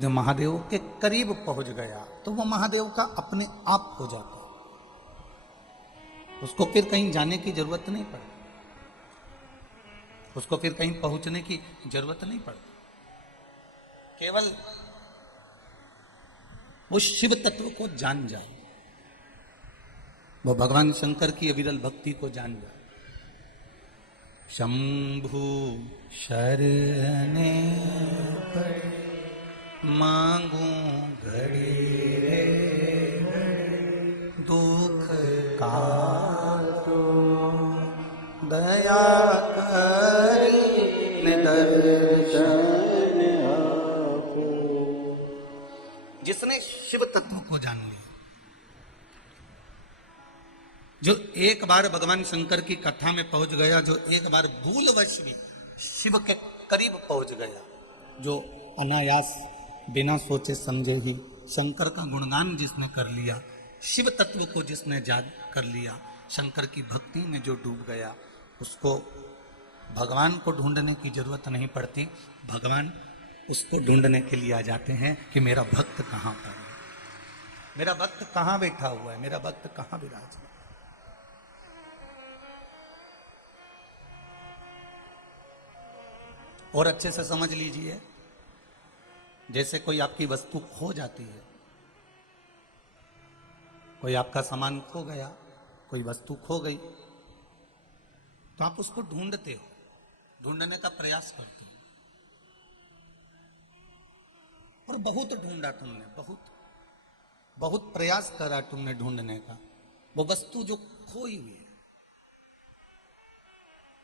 जब महादेव के करीब पहुंच गया तो वो महादेव का अपने आप हो जाता, उसको फिर कहीं जाने की जरूरत नहीं पड़ती, उसको फिर कहीं पहुंचने की जरूरत नहीं पड़ती। केवल वो शिव तत्व को जान जाए, वो भगवान शंकर की अविरल भक्ति को जान जाए। शंभु शरणे पड़े मांगू घड़ी रे दुख का तो दया करी दर्शन आपो। जिसने शिव तत्व को जान लिया, जो एक बार भगवान शंकर की कथा में पहुंच गया, जो एक बार भूलवश भी शिव के करीब पहुंच गया, जो अनायास बिना सोचे समझे ही शंकर का गुणगान जिसने कर लिया, शिव तत्व को जिसने याद कर लिया, शंकर की भक्ति में जो डूब गया, उसको भगवान को ढूंढने की जरूरत नहीं पड़ती। भगवान उसको ढूंढने के लिए आ जाते हैं कि मेरा भक्त कहां पर है, मेरा भक्त कहां बैठा हुआ है, मेरा भक्त कहां विराज है। और अच्छे से समझ लीजिए, जैसे कोई आपकी वस्तु खो जाती है, कोई आपका सामान खो गया, कोई वस्तु खो गई, तो आप उसको ढूंढते हो, ढूंढने का प्रयास करते हो, और बहुत ढूंढा तुमने, बहुत प्रयास करा तुमने ढूंढने का, वो वस्तु जो खोई हुई है।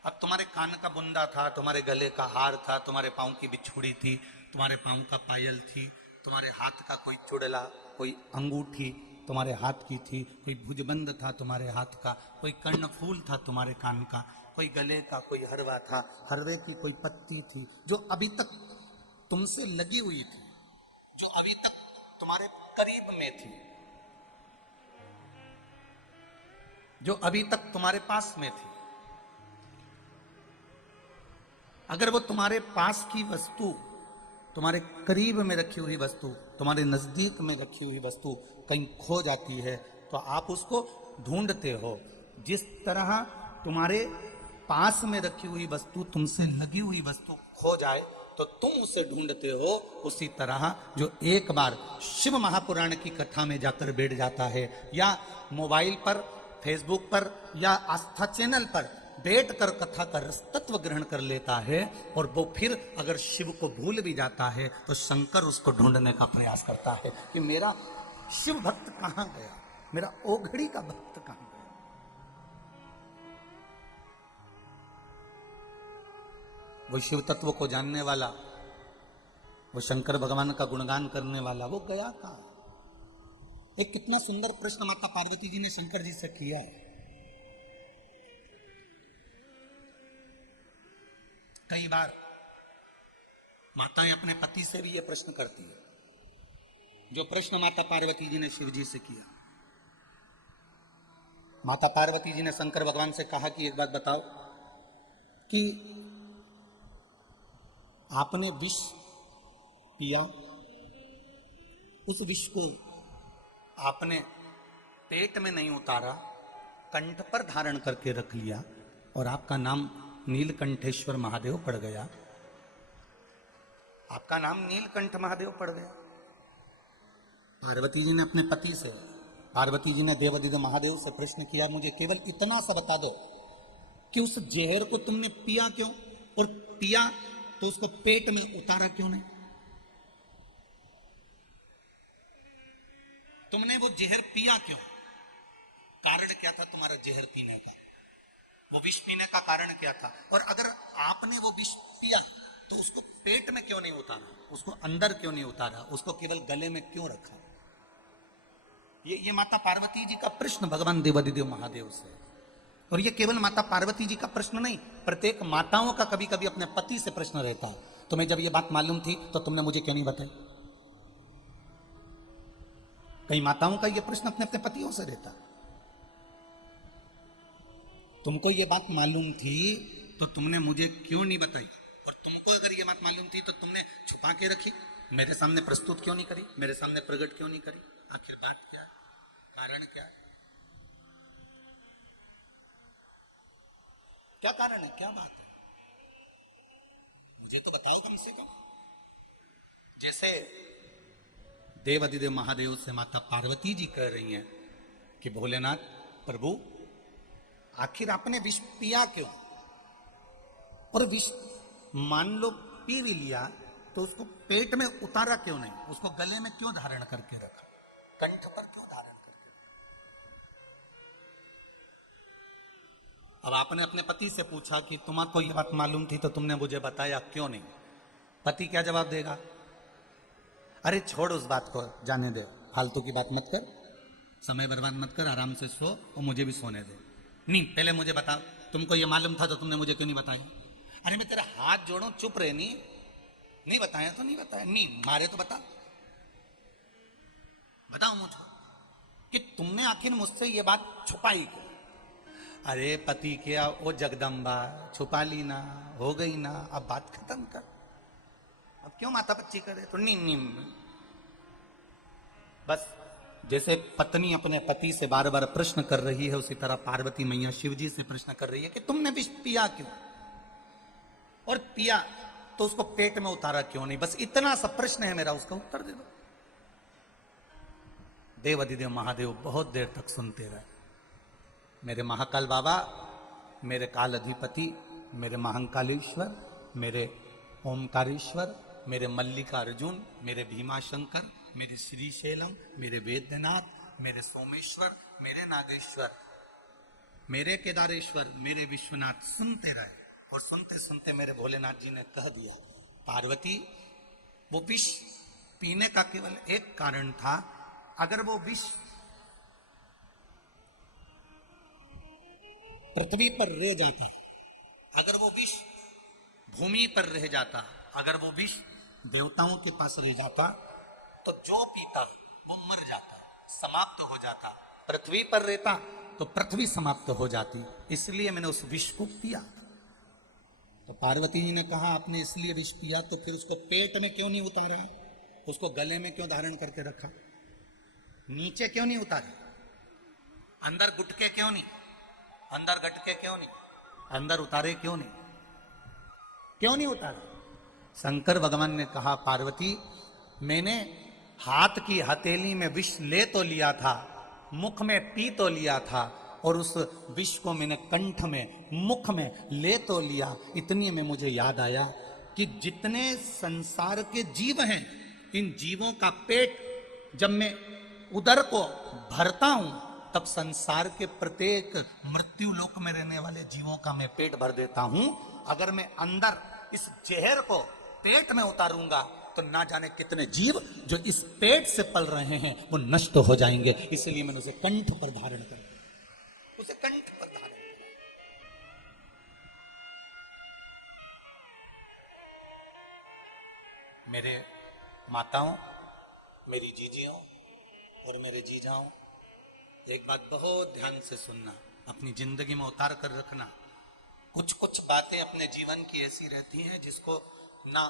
अब तुम्हारे कान का बुंदा था, तुम्हारे गले का हार था, तुम्हारे पांव की बिछुड़ी थी, तुम्हारे पांव का पायल थी, तुम्हारे हाथ का कोई चुड़ला, कोई अंगूठी तुम्हारे हाथ की थी, कोई भुजबंद था तुम्हारे हाथ का, कोई कर्णफूल था तुम्हारे कान का, कोई गले का कोई हरवा था, हरवे की कोई पत्ती थी, जो अभी तक तुमसे लगी हुई थी, जो अभी तक तुम्हारे करीब में थी, जो अभी तक तुम्हारे पास में थी। अगर वो तुम्हारे पास की वस्तु, तुम्हारे करीब में रखी हुई वस्तु, तुम्हारे नजदीक में रखी हुई वस्तु कहीं खो जाती है, तो आप उसको ढूंढते हो। जिस तरह तुम्हारे पास में रखी हुई वस्तु, तुमसे लगी हुई वस्तु खो जाए तो तुम उसे ढूंढते हो, उसी तरह जो एक बार शिव महापुराण की कथा में जाकर बैठ जाता है, या मोबाइल पर, फेसबुक पर, या आस्था चैनल पर बैठकर कथा का रसतत्व ग्रहण कर लेता है, और वो फिर अगर शिव को भूल भी जाता है तो शंकर उसको ढूंढने का प्रयास करता है कि मेरा शिव भक्त कहां गया, मेरा ओघड़ी का भक्त कहां गया। वो शिव तत्व को जानने वाला, वो शंकर भगवान का गुणगान करने वाला, वो गया कहां। एक कितना सुंदर प्रश्न माता पार्वती जी ने शंकर जी से किया है। कई बार माताएं अपने पति से भी यह प्रश्न करती है, जो प्रश्न माता पार्वती जी ने शिव जी से किया। माता पार्वती जी ने शंकर भगवान से कहा कि एक बात बताओ कि आपने विष पिया, उस विष को आपने पेट में नहीं उतारा, कंठ पर धारण करके रख लिया, और आपका नाम नीलकंठेश्वर महादेव पड़ गया, आपका नाम नीलकंठ महादेव पड़ गया। पार्वती जी ने अपने पति से, पार्वती जी ने देवादिदेव महादेव से प्रश्न किया, मुझे केवल इतना सा बता दो कि उस जहर को तुमने पिया क्यों, और पिया तो उसको पेट में उतारा क्यों नहीं? तुमने वो जहर पिया क्यों? कारण क्या था तुम्हारा जहर पीने का? वो विष पीने का कारण क्या था? और अगर आपने वो विष पिया तो उसको पेट में क्यों नहीं उतारा, उसको अंदर क्यों नहीं उतारा, उसको केवल गले में क्यों रखा? ये माता पार्वती जी का प्रश्न भगवान देवादिदेव महादेव से। और ये केवल माता पार्वती जी का प्रश्न नहीं, प्रत्येक माताओं का कभी कभी अपने पति से प्रश्न रहता है, तुम्हें जब ये बात मालूम थी तो तुमने मुझे क्यों नहीं बताई? कई माताओं का ये प्रश्न अपने अपने पतियों से रहता, तुमको ये बात मालूम थी तो तुमने मुझे क्यों नहीं बताई, और तुमको अगर ये बात मालूम थी तो तुमने छुपा के रखी। मेरे सामने प्रस्तुत क्यों नहीं करी, मेरे सामने प्रकट क्यों नहीं करी? आखिर बात क्या है, कारण क्या है, क्या कारण है, क्या बात है, मुझे तो बताओ कम से कम। जैसे देवाधिदेव महादेव से माता पार्वती जी कह रही हैं कि भोलेनाथ प्रभु आखिर आपने विष पिया क्यों, और विष मान लो पी भी लिया तो उसको पेट में उतारा क्यों नहीं, उसको गले में क्यों धारण करके रखा, कंठ पर क्यों धारण करके रखा? अब आपने अपने पति से पूछा कि तुम्हारे ये बात मालूम थी तो तुमने मुझे बताया क्यों नहीं, पति क्या जवाब देगा? अरे छोड़ उस बात को, जाने दे, फालतू की बात मत कर, समय बर्बाद मत कर, आराम से सो और मुझे भी सोने दे। नहीं पहले मुझे बता, तुमको ये मालूम था तो तुमने मुझे क्यों नहीं बताया? अरे मैं तेरा हाथ जोड़ूं, चुप रहे, नहीं बताया तो नहीं बताया, नहीं मारे तो बता, बताओ मुझको कि तुमने आखिर मुझसे ये बात छुपाई क्यों? अरे पति क्या, वो जगदम्बा छुपा ली ना, हो गई ना, अब बात खत्म कर, अब क्यों माता पच्ची करे? तो नहीं, बस जैसे पत्नी अपने पति से बार बार प्रश्न कर रही है, उसी तरह पार्वती मैया शिव जी से प्रश्न कर रही है कि तुमने विष पिया क्यों, और पिया तो उसको पेट में उतारा क्यों नहीं? बस इतना सा प्रश्न है मेरा, उसका उत्तर दे दो। देवाधिदेव महादेव बहुत देर तक सुनते रहे। मेरे महाकाल बाबा, मेरे काल अधिपति, मेरे महाकालेश्वर, मेरे ओमकारेश्वर, मेरे मल्लिकार्जुन, मेरे भीमाशंकर, मेरे श्रीशैलम, मेरे वेद्यनाथ, मेरे सोमेश्वर, मेरे नागेश्वर, मेरे केदारेश्वर, मेरे विश्वनाथ सुनते रहे। और सुनते सुनते मेरे भोलेनाथ जी ने कह दिया, पार्वती वो विष पीने का केवल एक कारण था, अगर वो विष पृथ्वी पर रह जाता, अगर वो विष भूमि पर रह जाता, अगर वो विष देवताओं के पास रह जाता तो जो पीता वो मर जाता, समाप्त हो जाता। पृथ्वी पर रहता तो पृथ्वी समाप्त हो जाती, इसलिए मैंने उस विष को पिया। तो पार्वती जी ने कहा आपने इसलिए विष पिया तो फिर उसको पेट में क्यों नहीं उतारा, उसको गले में क्यों धारण करके रखा, नीचे क्यों नहीं उतारे, अंदर गुटके क्यों नहीं, अंदर गटके क्यों नहीं, अंदर उतारे क्यों नहीं, क्यों नहीं उतारे? शंकर भगवान ने कहा पार्वती मैंने हाथ की हथेली में विष ले तो लिया था, मुख में पी तो लिया था, और उस विष को मैंने कंठ में मुख में ले तो लिया, इतनी में मुझे याद आया कि जितने संसार के जीव हैं, इन जीवों का पेट जब मैं उदर को भरता हूं तब संसार के प्रत्येक मृत्यु लोक में रहने वाले जीवों का मैं पेट भर देता हूं। अगर मैं अंदर इस जहर को पेट में उतारूंगा तो ना जाने कितने जीव जो इस पेट से पल रहे हैं वो नष्ट हो जाएंगे, इसलिए मैंने उसे कंठ पर धारण कर, उसे कंठ पर धारण। मेरे माताओं, मेरी जीजियों और मेरे जीजाओं, एक बात बहुत ध्यान से सुनना, अपनी जिंदगी में उतार कर रखना। कुछ कुछ बातें अपने जीवन की ऐसी रहती हैं जिसको ना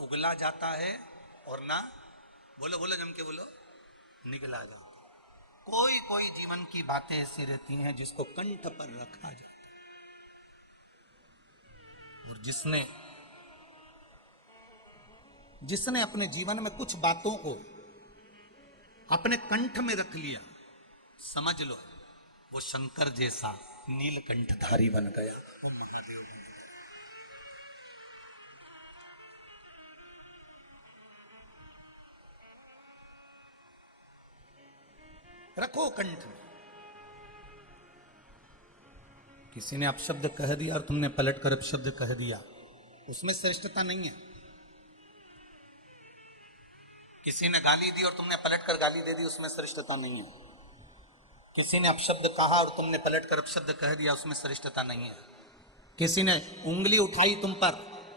उगला जाता है और ना, बोलो बोलो जम के बोलो, निगला जाता। कोई कोई जीवन की बातें ऐसी रहती हैं जिसको कंठ पर रखा जाता है, और जिसने अपने जीवन में कुछ बातों को अपने कंठ में रख लिया, समझ लो वो शंकर जैसा नीलकंठधारी बन गया, वो महादेव बन गया। रखो कंठ में। किसी ने अपशब्द कह दिया और तुमने पलट कर अपशब्द कह दिया, उसमें श्रेष्ठता नहीं है। किसी ने गाली दी और तुमने पलट कर गाली दे दी, उसमें श्रेष्ठता नहीं है। किसी ने अपशब्द कहा और तुमने पलट कर अपशब्द कह दिया, उसमें श्रेष्ठता नहीं है। किसी ने उंगली उठाई तुम पर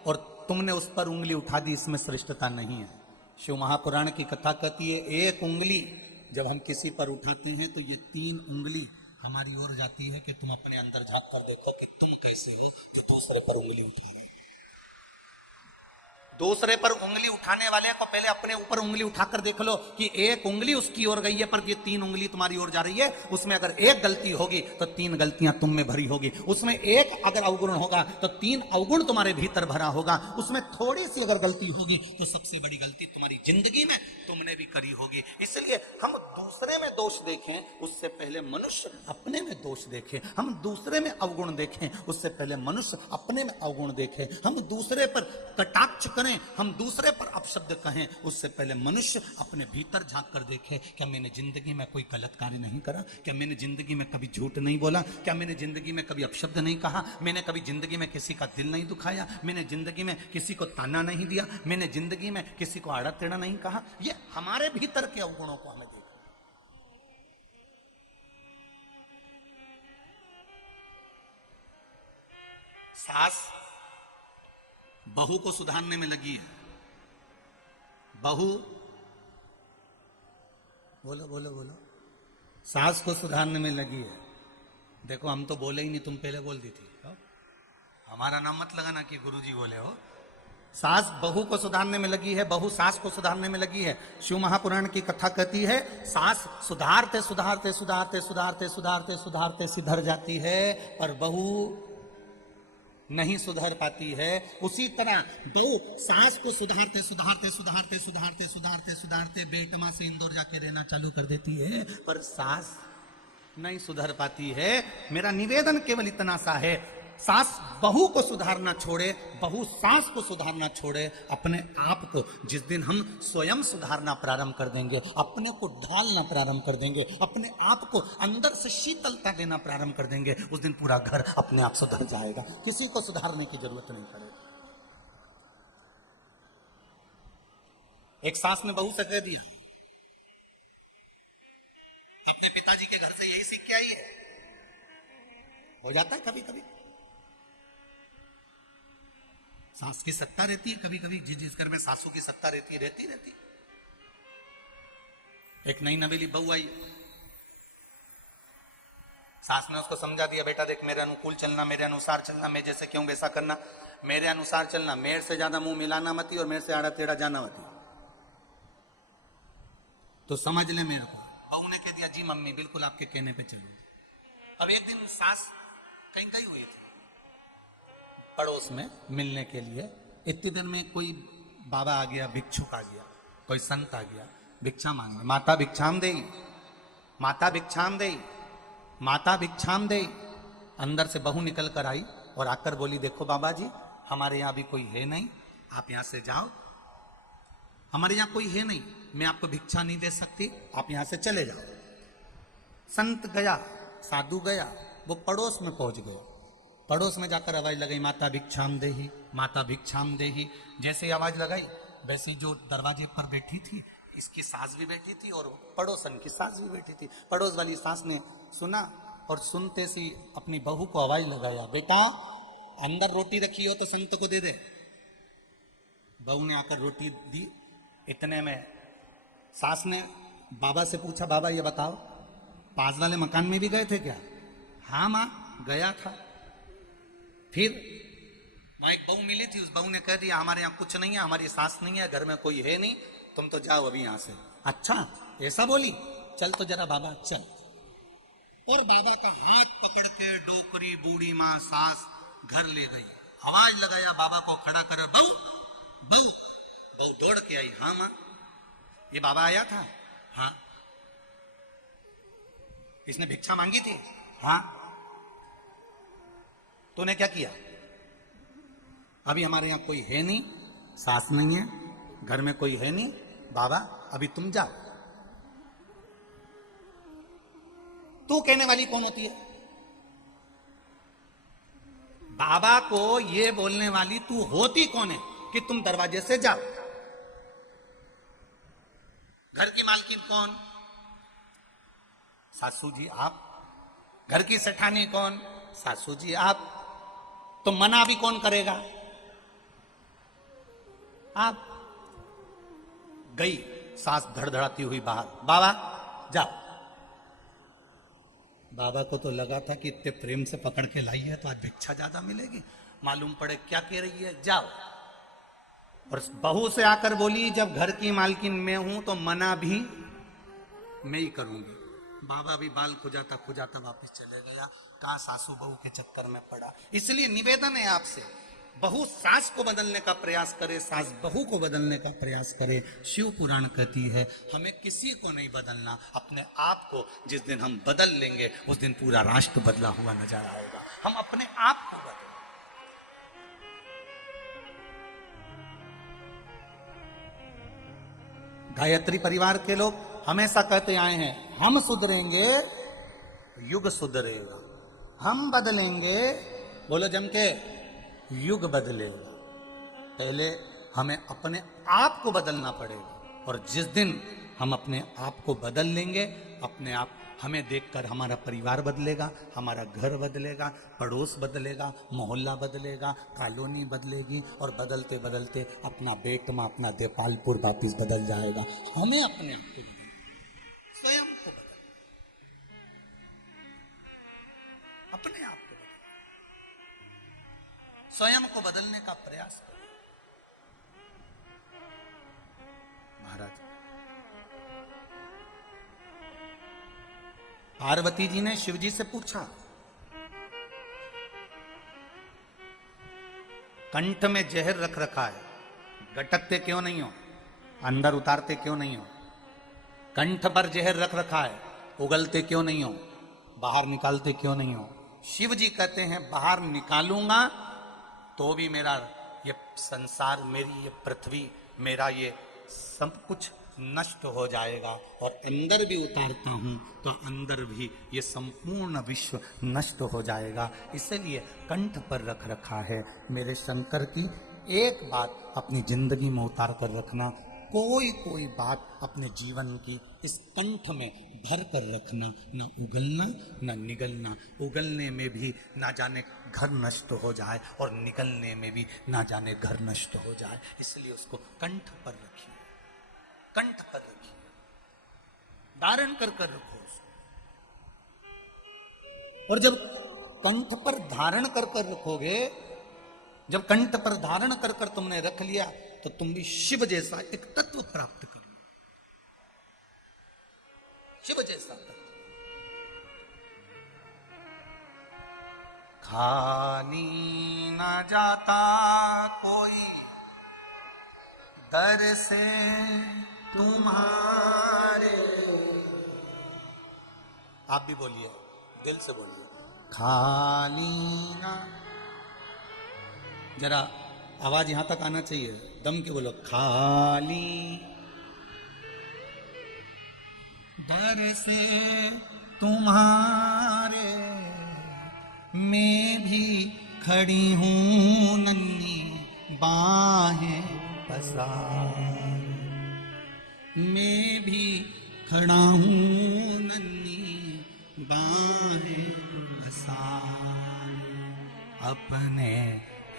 और तुमने उस पर उंगली उठा दी, इसमें श्रेष्ठता नहीं है। शिव महापुराण की कथा कहती है, एक उंगली जब हम किसी पर उठाते हैं तो ये 3 उंगली हमारी ओर जाती है कि तुम अपने अंदर झांक कर देखो कि तुम कैसे हो जो दूसरे पर उंगली उठा रहे हो। दूसरे पर उंगली उठाने वाले को पहले अपने ऊपर उंगली उठाकर देख लो कि एक उंगली उसकी ओर गई है, पर ये 3 उंगली तुम्हारी ओर जा रही है। उसमें अगर एक गलती होगी तो 3 गलतियां तुम में भरी होगी। उसमें एक अगर अवगुण होगा तो 3 अवगुण तुम्हारे भीतर भरा होगा। उसमें थोड़ी सी अगर गलती होगी तो सबसे बड़ी गलती तुम्हारी जिंदगी में तुमने भी करी होगी। इसलिए हम दूसरे में दोष देखें उससे पहले मनुष्य अपने में दोष देखे। हम दूसरे में अवगुण देखें उससे पहले मनुष्य अपने में अवगुण देखे। हम दूसरे पर कटाक्ष करें, हम दूसरे पर अपशब्द कहें उससे पहले मनुष्य अपने भीतर झांक कर देखे, क्या मैंने जिंदगी में कोई गलत कार्य नहीं करा? क्या मैंने जिंदगी में कभी झूठ नहीं बोला? क्या मैंने जिंदगी में कभी अपशब्द नहीं कहा? मैंने कभी जिंदगी में किसी का दिल नहीं दुखाया? मैंने जिंदगी में किसी को ताना नहीं दिया? मैंने जिंदगी में किसी को आड़ा टेढ़ा नहीं कहा? ये हमारे भीतर के अवगुणों को हमें देखना। सास बहू को सुधारने में लगी है। बहू बोलो बोलो बोलो, सास को सुधारने में लगी है। देखो हम तो बोले ही नहीं, तुम पहले बोल दी थी। हमारा नाम मत लगाना कि गुरुजी बोले हो। सास बहू को सुधारने में लगी है, बहू सास को सुधारने में लगी है। शिव महापुराण की कथा कहती है सास सुधारते सुधारते सुधारते सुधारते सुधारते सुधारते सिधर जाती है, पर बहू नहीं सुधर पाती है। उसी तरह बहू सास को सुधारते सुधारते सुधारते सुधारते सुधारते सुधारते बेटमा से इंदौर जाके रहना चालू कर देती है, पर सास नहीं सुधर पाती है। मेरा निवेदन केवल इतना सा है, सास बहू को सुधारना छोड़े, बहू सास को सुधारना छोड़े। अपने आप को जिस दिन हम स्वयं सुधारना प्रारंभ कर देंगे, अपने को ढालना प्रारंभ कर देंगे, अपने आप को अंदर से शीतलता देना प्रारंभ कर देंगे, उस दिन पूरा घर अपने आप सुधर जाएगा। किसी को सुधारने की जरूरत नहीं पड़ेगी। एक सास ने बहू से कह दिया, अपने पिताजी के घर से यही सीख के आई है। हो जाता है कभी कभी, सास की सत्ता रहती है कभी कभी। जिस घर में सासू की सत्ता रहती है, रहती। एक नई नवेली बहू आई, सास ने उसको समझा दिया, बेटा देख मेरे अनुकूल चलना, मेरे अनुसार चलना, मैं जैसे क्यों वैसा करना, मेरे अनुसार चलना, मेरे से ज्यादा मुंह मिलाना मत और मेरे से आड़ा टेढ़ा जाना मत, तो समझ ले मेरे को। बहू ने कह दिया जी मम्मी बिल्कुल आपके कहने पे चलो। अब एक दिन सास कहीं गई हुई थी पड़ोस में मिलने के लिए। इतनी देर में कोई बाबा आ गया, भिक्षुक आ गया, कोई संत आ गया भिक्षा मांगने। माता भिक्षाम दे, माता भिक्षाम दे, माता भिक्षाम दे। अंदर से बहू निकल कर आई और आकर बोली, देखो बाबा जी हमारे यहाँ भी कोई है नहीं, आप यहाँ से जाओ, हमारे यहाँ कोई है नहीं, मैं आपको भिक्षा नहीं दे सकती, आप यहाँ से चले जाओ। संत गया, साधु गया, वो पड़ोस में पहुंच गया। पड़ोस में जाकर आवाज लगाई, माता भिक्षाम देही, माता भिक्षाम देही। जैसे ही आवाज लगाई वैसे जो दरवाजे पर बैठी थी इसकी सास भी बैठी थी और पड़ोसन की सास भी बैठी थी। पड़ोस वाली सास ने सुना और सुनते सी अपनी बहू को आवाज लगाया, बेटा अंदर रोटी रखी हो तो संत को दे दे। बहू ने आकर रोटी दी। इतने में सास ने बाबा से पूछा, बाबा ये बताओ पास वाले मकान में भी गए थे क्या? हाँ माँ गया था। फिर वहां एक बहू मिली थी, उस बहू ने कह दिया हमारे यहाँ कुछ नहीं है, हमारी सास नहीं है, घर में कोई है नहीं, तुम तो जाओ अभी यहाँ से। अच्छा ऐसा बोली, चल तो जरा बाबा चल। और बाबा का हाथ पकड़ के डोकरी बूढ़ी माँ सास घर ले गई। आवाज लगाया बाबा को खड़ा कर, बहू बहू। बहू दौड़ के आई, हाँ माँ ये बाबा आया था? हाँ। इसने भिक्षा मांगी थी? हाँ। तूने क्या किया? अभी हमारे यहाँ कोई है नहीं, सास नहीं है, घर में कोई है नहीं, बाबा अभी तुम जाओ। तू कहने वाली कौन होती है? बाबा को ये बोलने वाली तू होती कौन है कि तुम दरवाजे से जाओ? घर की मालकिन कौन? सासू जी आप। घर की सेठानी कौन? सासू जी आप। तो मना भी कौन करेगा? आप। गई सास धड़धड़ाती हुई बाहर, बाबा जाओ। बाबा को तो लगा था कि इतने प्रेम से पकड़ के लाई है तो आज भिक्षा ज्यादा मिलेगी, मालूम पड़े क्या कह रही है, जाओ। और बहू से आकर बोली, जब घर की मालकिन मैं हूं तो मना भी मैं ही करूंगी। बाबा भी बाल खुजाता खुजाता वापस चले गया, कहा सासू बहू के चक्कर में पड़ा। इसलिए निवेदन है आपसे, बहू सास को बदलने का प्रयास करे, सास बहू को बदलने का प्रयास करे। शिव पुराण कहती है हमें किसी को नहीं बदलना, अपने आप को जिस दिन हम बदल लेंगे उस दिन पूरा राष्ट्र बदला हुआ नजर आएगा। हम अपने आप को बदलें। गायत्री परिवार के लोग हमेशा कहते आए हैं, हम सुधरेंगे युग सुधरेगा, हम बदलेंगे, बोलो जम के, युग बदलेगा। पहले हमें अपने आप को बदलना पड़ेगा, और जिस दिन हम अपने आप को बदल लेंगे, अपने आप हमें देखकर हमारा परिवार बदलेगा, हमारा घर बदलेगा, पड़ोस बदलेगा, मोहल्ला बदलेगा, कॉलोनी बदलेगी, और बदलते बदलते अपना बेटमा, अपना देपालपुर वापिस बदल जाएगा। हमें अपने आप को स्वयं को बदल, अपने आप को बदल, स्वयं को बदलने का प्रयास करें। महाराज पार्वती जी ने शिव जी से पूछा, कंठ में जहर रख रखा है, गटकते क्यों नहीं हो, अंदर उतारते क्यों नहीं हो? कंठ पर जहर रख रखा है, उगलते क्यों नहीं हो, बाहर निकालते क्यों नहीं हो? शिव जी कहते हैं बाहर निकालूंगा तो भी मेरा ये संसार, मेरी ये पृथ्वी, मेरा ये सब कुछ नष्ट हो जाएगा, और अंदर भी उतारता हूं तो अंदर भी ये संपूर्ण विश्व नष्ट हो जाएगा। इसलिए कंठ पर रख रखा है। मेरे शंकर की एक बात अपनी जिंदगी में उतार कर रखना, कोई बात अपने जीवन की इस कंठ में भर कर रखना, न उगलना न निगलना। उगलने में भी ना जाने घर नष्ट हो जाए, और निगलने में भी ना जाने घर नष्ट हो जाए। इसलिए उसको कंठ पर रखिए, कंठ पर रखिए, धारण कर कर रखो उसको। और जब कंठ पर धारण कर कर रखोगे, जब कंठ पर धारण कर कर तुमने रख लिया, तो तुम भी शिव जैसा एक तत्व प्राप्त कर लो, शिव जैसा तत्व। खाली न जाता कोई दर से तुम्हारे, आप भी बोलिए, दिल से बोलिए, खाली ना, जरा आवाज यहां तक आना चाहिए, दम के बोलो, खाली दर से तुम्हारे मैं भी खड़ी हूं नन्ही बाहें पसार, मैं भी खड़ा हूं नन्ही बाहें पसार, अपने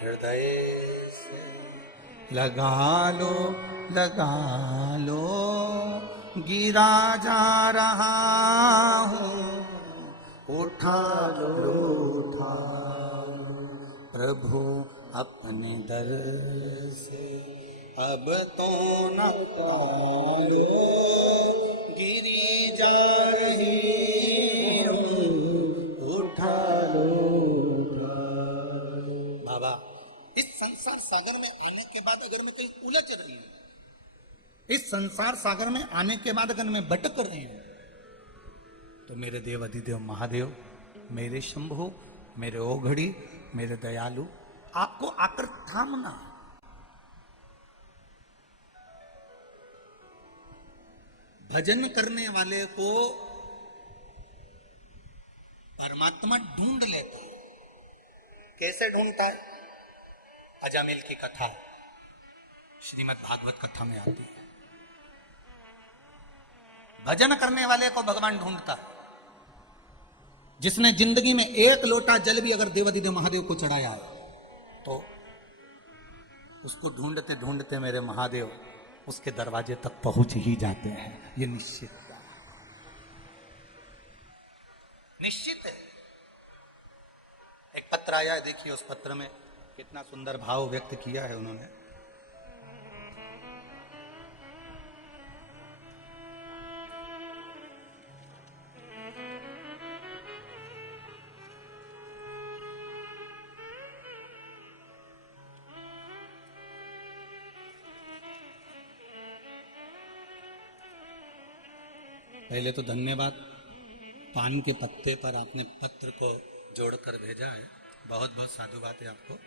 हृदय से लगा लो, लगा लो, गिरा जा रहा हूँ, उठा लो, उठा लो, प्रभु अपने दर से अब तो न उतारो, गिरी जा रही हूँ, उठा लो, उठा लो। बाबा, इस संसार सागर में आने के बाद अगर मैं कहीं उलझ रही हूं, इस संसार सागर में आने के बाद अगर मैं भटक रही हूं, तो मेरे देव अधिदेव महादेव, मेरे शंभु, मेरे ओघड़ी, मेरे दयालु, आपको आकर थामना। भजन करने वाले को परमात्मा ढूंढ लेता है। कैसे ढूंढता है? अजामिल की कथा श्रीमद् भागवत कथा में आती है। भजन करने वाले को भगवान ढूंढता है। जिसने जिंदगी में एक लोटा जल भी अगर देवाधिदेव महादेव को चढ़ाया है, तो उसको ढूंढते ढूंढते मेरे महादेव उसके दरवाजे तक पहुंच ही जाते हैं। ये निश्चित है, निश्चित है। एक पत्र आया है, देखिए उस पत्र में कितना सुंदर भाव व्यक्त किया है उन्होंने। पहले तो धन्यवाद, पान के पत्ते पर आपने पत्र को जोड़कर भेजा है, बहुत बहुत साधुवाद है आपको।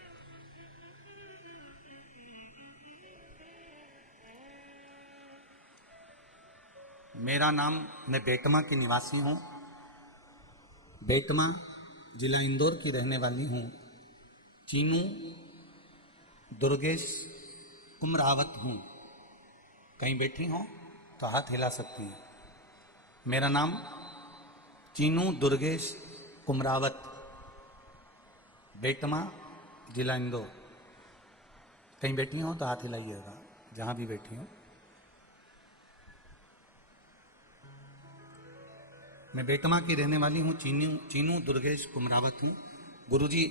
मेरा नाम, मैं बेटमा की निवासी हूँ, बेटमा जिला इंदौर की रहने वाली हूँ। चीनू दुर्गेश कुमरावत हूँ। कहीं बैठी हो तो हाथ हिला सकती हैं। मेरा नाम चीनू दुर्गेश कुमरावत, बेटमा जिला इंदौर। कहीं बैठी हो तो हाथ हिलाइएगा, जहां भी बैठी हो। मैं बेटमा की रहने वाली हूँ, चीनू दुर्गेश कुमरावत हूँ। गुरुजी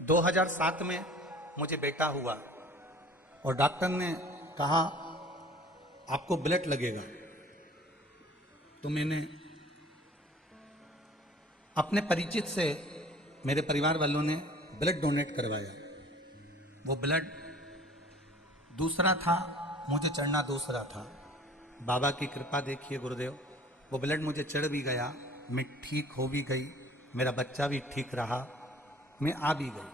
2007 में मुझे बेटा हुआ और डॉक्टर ने कहा आपको ब्लड लगेगा, तो मैंने अपने परिचित से, मेरे परिवार वालों ने ब्लड डोनेट करवाया। वो ब्लड दूसरा था, मुझे चढ़ना दूसरा था। बाबा की कृपा देखिए गुरुदेव, वो ब्लड मुझे चढ़ भी गया, मैं ठीक हो भी गई, मेरा बच्चा भी ठीक रहा, मैं आ भी गई।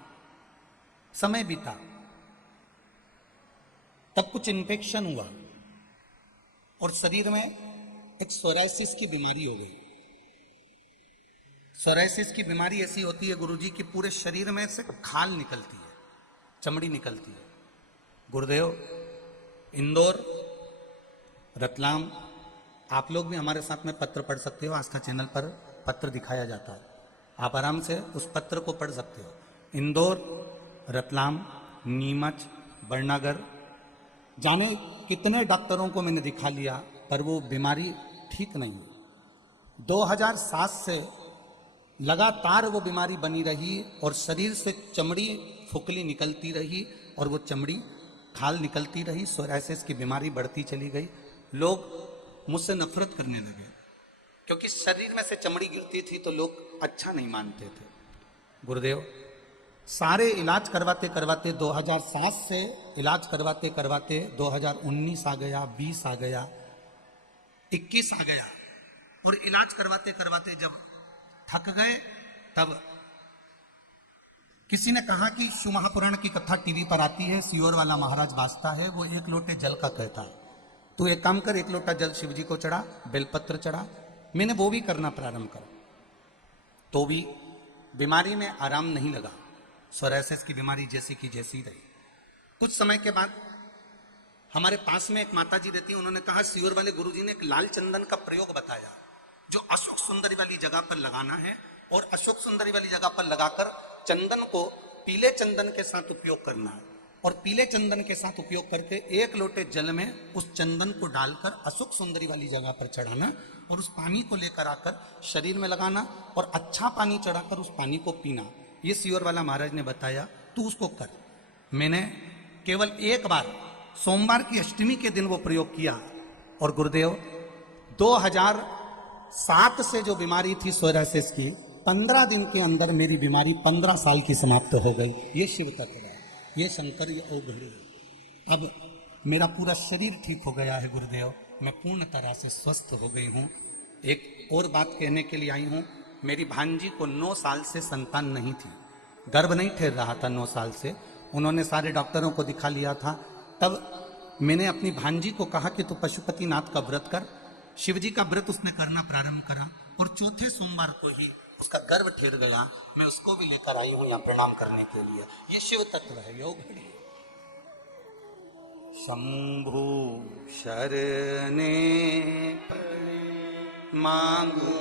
समय बीता, तब कुछ इन्फेक्शन हुआ और शरीर में एक सोराइसिस की बीमारी हो गई। सोराइसिस की बीमारी ऐसी होती है गुरुजी कि पूरे शरीर में से खाल निकलती है, चमड़ी निकलती है। गुरुदेव, इंदौर, रतलाम, आप लोग भी हमारे साथ में पत्र पढ़ सकते हो। आस्था चैनल पर पत्र दिखाया जाता है, आप आराम से उस पत्र को पढ़ सकते हो। इंदौर, रतलाम, नीमच, बरनागर, जाने कितने डॉक्टरों को मैंने दिखा लिया, पर वो बीमारी ठीक नहीं हुई। 2007 से लगातार वो बीमारी बनी रही और शरीर से चमड़ी फुकली निकलती रही और वो चमड़ी खाल निकलती रही। सोराइसिस की बीमारी बढ़ती चली गई। लोग मुझसे नफरत करने लगे क्योंकि शरीर में से चमड़ी गिरती थी तो लोग अच्छा नहीं मानते थे। गुरुदेव, सारे इलाज करवाते करवाते 2007 से इलाज करवाते करवाते 2019 आ गया, 20 आ गया, 21 आ गया और इलाज करवाते करवाते जब थक गए तब किसी ने कहा कि शिव महापुराण की कथा टीवी पर आती है, सियोर वाला महाराज बाजता है, वो 1 लोटे जल का कहता है, तू एक काम कर, 1 लोटा जल शिव जी को चढ़ा, बेलपत्र चढ़ा। मैंने वो भी करना प्रारंभ करा, तो भी बीमारी में आराम नहीं लगा। सोराइसिस की बीमारी जैसी की जैसी रही। कुछ समय के बाद हमारे पास में एक माता जी रहती, उन्होंने कहा सियोर वाले गुरुजी ने एक लाल चंदन का प्रयोग बताया जो अशोक सुंदरी वाली जगह पर लगाना है और अशोक सुंदरी वाली जगह पर लगाकर चंदन को पीले चंदन के साथ उपयोग करना है और पीले चंदन के साथ उपयोग करके 1 लोटे जल में उस चंदन को डालकर अशोक सुंदरी वाली जगह पर चढ़ाना और उस पानी को लेकर आकर शरीर में लगाना और अच्छा पानी चढ़ाकर उस पानी को पीना। ये सियोर वाला महाराज ने बताया, तू उसको कर। मैंने केवल एक बार सोमवार की अष्टमी के दिन वो प्रयोग किया और गुरुदेव 2007 से जो बीमारी थी सोराइसिस की, 15 दिन के अंदर मेरी बीमारी 15 साल की समाप्त हो गई। ये शिव तत्व है, ये शंकर, ये औघड़ी। अब मेरा पूरा शरीर ठीक हो गया है गुरुदेव, मैं पूर्ण तरह से स्वस्थ हो गई हूँ। एक और बात कहने के लिए आई हूँ, मेरी भांजी को 9 साल से संतान नहीं थी, गर्भ नहीं ठहर रहा था 9 साल से। उन्होंने सारे डॉक्टरों को दिखा लिया था। तब मैंने अपनी भांजी को कहा कि तू पशुपतिनाथ का व्रत कर। शिवजी का व्रत उसने करना प्रारंभ करा और चौथे सोमवार को ही उसका गर्भ ठहर गया। मैं उसको भी लेकर आई हूँ यहाँ प्रणाम करने के लिए। ये शिव तत्व है, योग घड़ी। शंभु शरणे मांगू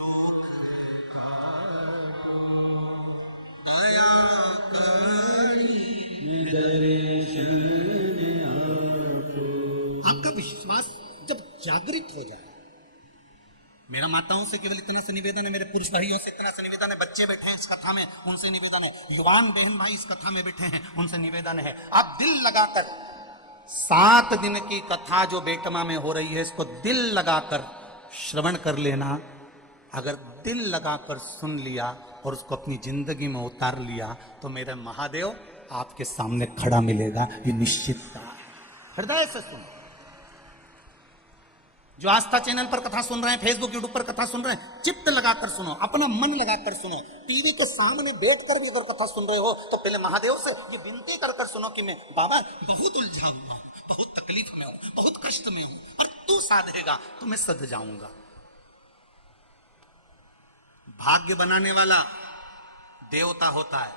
दुख दया आपका विश्वास जब जागृत हो जाए। मेरा माताओं से केवल इतना सा निवेदन है, मेरे पुरुष भाइयों से इतना सा निवेदन है, बच्चे बैठे हैं इस कथा में उनसे निवेदन है, युवान बहन भाई इस कथा में बैठे हैं उनसे निवेदन है, आप दिल लगाकर 7 दिन की कथा जो बेटमा में हो रही है इसको दिल लगाकर श्रवण कर लेना। अगर दिल लगाकर सुन लिया और उसको अपनी जिंदगी में उतार लिया तो मेरा महादेव आपके सामने खड़ा मिलेगा, ये निश्चितता है। हृदय से सुनो। जो आस्था चैनल पर कथा सुन रहे हैं, फेसबुक यूट्यूब पर कथा सुन रहे हैं, चित्त लगाकर सुनो, अपना मन लगाकर सुनो। टीवी के सामने बैठकर भी अगर कथा सुन रहे हो तो पहले महादेव से ये विनती कर कर सुनो कि मैं बाबा बहुत उलझा हुआ हूं, बहुत तकलीफ में हूं, बहुत कष्ट में हूं, और तू साधेगा तो मैं सध जाऊंगा। भाग्य बनाने वाला देवता होता है,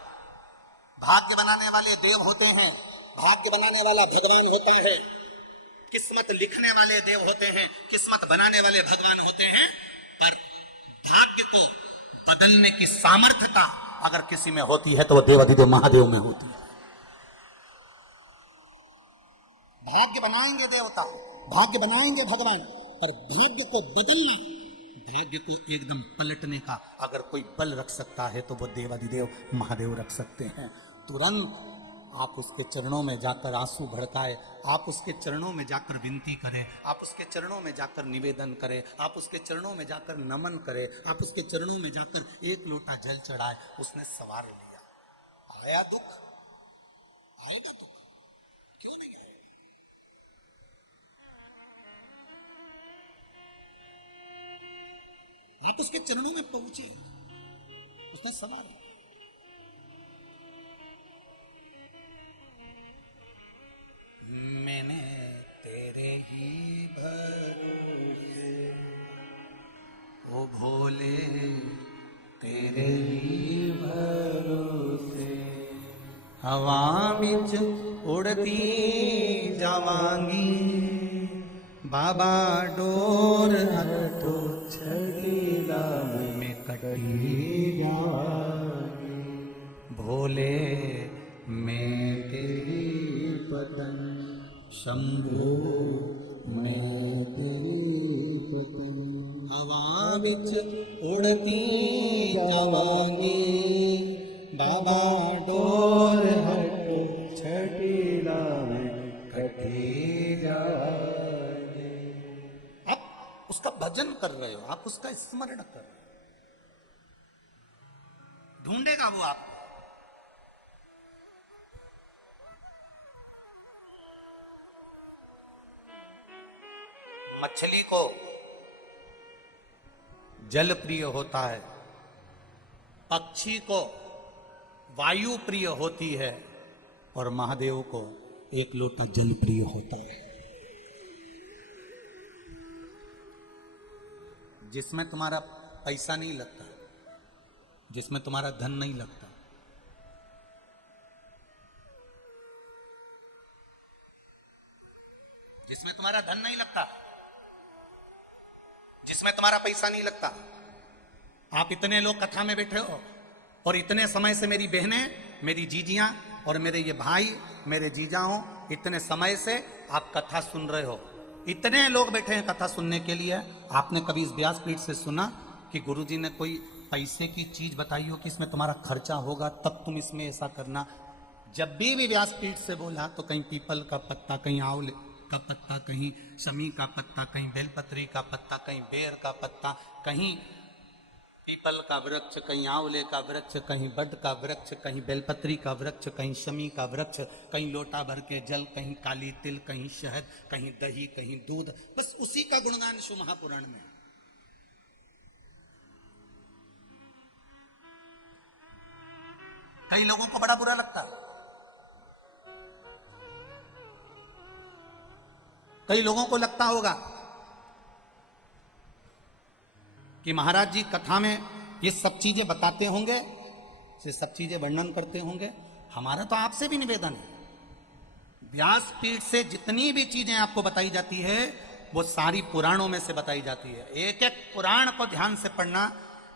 भाग्य बनाने वाले देव होते हैं, भाग्य बनाने वाला भगवान होता है, किस्मत लिखने वाले देव होते हैं, किस्मत बनाने वाले भगवान होते हैं। पर भाग्य को बदलने की सामर्थ्यता अगर किसी में होती है तो वो देवाधिदेव महादेव में होती है। भाग्य बनाएंगे देवता, भाग्य बनाएंगे भगवान, पर भाग्य को बदलना, भाग्य को एकदम पलटने का अगर कोई बल रख सकता है तो वो देवाधिदेव महादेव रख सकते हैं। तुरंत आप उसके चरणों में जाकर आंसू भड़काए, आप उसके चरणों में जाकर विनती करें, आप उसके चरणों में जाकर निवेदन करें, आप उसके चरणों में जाकर नमन करें, आप उसके चरणों में जाकर एक लोटा जल चढ़ाए। उसने सवार लिया। आया दुख, आएगा दुख, क्यों नहीं आया? आप उसके चरणों में पहुंचे, उसने सवार लिया। मैंने तेरे ही भरोसे, ओ भोले तेरे ही भरोसे, हवा विच उड़ती जावांगी, बाबा डोर हटो छड़ीला में कटी जावांगी, भोले मैं तेरी पतन, शंभो मैं तेरी पतन, हवा विच उड़ती जावांगी, बाबा डोर हटो छठीला में कटी जावांगी। आप उसका भजन कर रहे हो, आप उसका स्मरण कर रहे हो, ढूंढेगा वो आपको। मछली को जल प्रिय होता है, पक्षी को वायु प्रिय होती है, और महादेव को एक लोटा जल प्रिय होता है। जिसमें तुम्हारा पैसा नहीं लगता, जिसमें तुम्हारा धन नहीं लगता, जिसमें तुम्हारा धन नहीं लगता, जिसमें तुम्हारा पैसा नहीं लगता। आप इतने लोग कथा में बैठे हो और इतने समय से मेरी बहनें, मेरी जीजियां और मेरे ये भाई, मेरे जीजाओं, इतने समय से आप कथा सुन रहे हो। इतने लोग बैठे हैं कथा सुनने के लिए। आपने कभी इस व्यासपीठ से सुना कि गुरुजी ने कोई पैसे की चीज बताई हो कि इसमें तुम्हारा खर्चा होगा तब तुम इसमें ऐसा करना? जब भी व्यासपीठ से बोला तो कहीं पीपल का पत्ता, कहीं आंवले का पत्ता, कहीं शमी का पत्ता, कहीं बेलपत्री का पत्ता, कहीं बेर का पत्ता, कहीं पीपल का वृक्ष, कहीं आंवले का वृक्ष, कहीं बड का वृक्ष, कहीं बेलपत्री का वृक्ष, कहीं शमी का वृक्ष, कहीं लोटा भर के जल, कहीं काली तिल, कहीं शहद, कहीं दही, कहीं दूध। बस उसी का गुणगान शिव महापुराण में। कई लोगों को बड़ा बुरा लगता है, कई लोगों को लगता होगा कि महाराज जी कथा में ये सब चीजें बताते होंगे, ये सब चीजें वर्णन करते होंगे। हमारा तो आपसे भी निवेदन है, व्यासपीठ से जितनी भी चीजें आपको बताई जाती है वो सारी पुराणों में से बताई जाती है। एक एक पुराण को ध्यान से पढ़ना।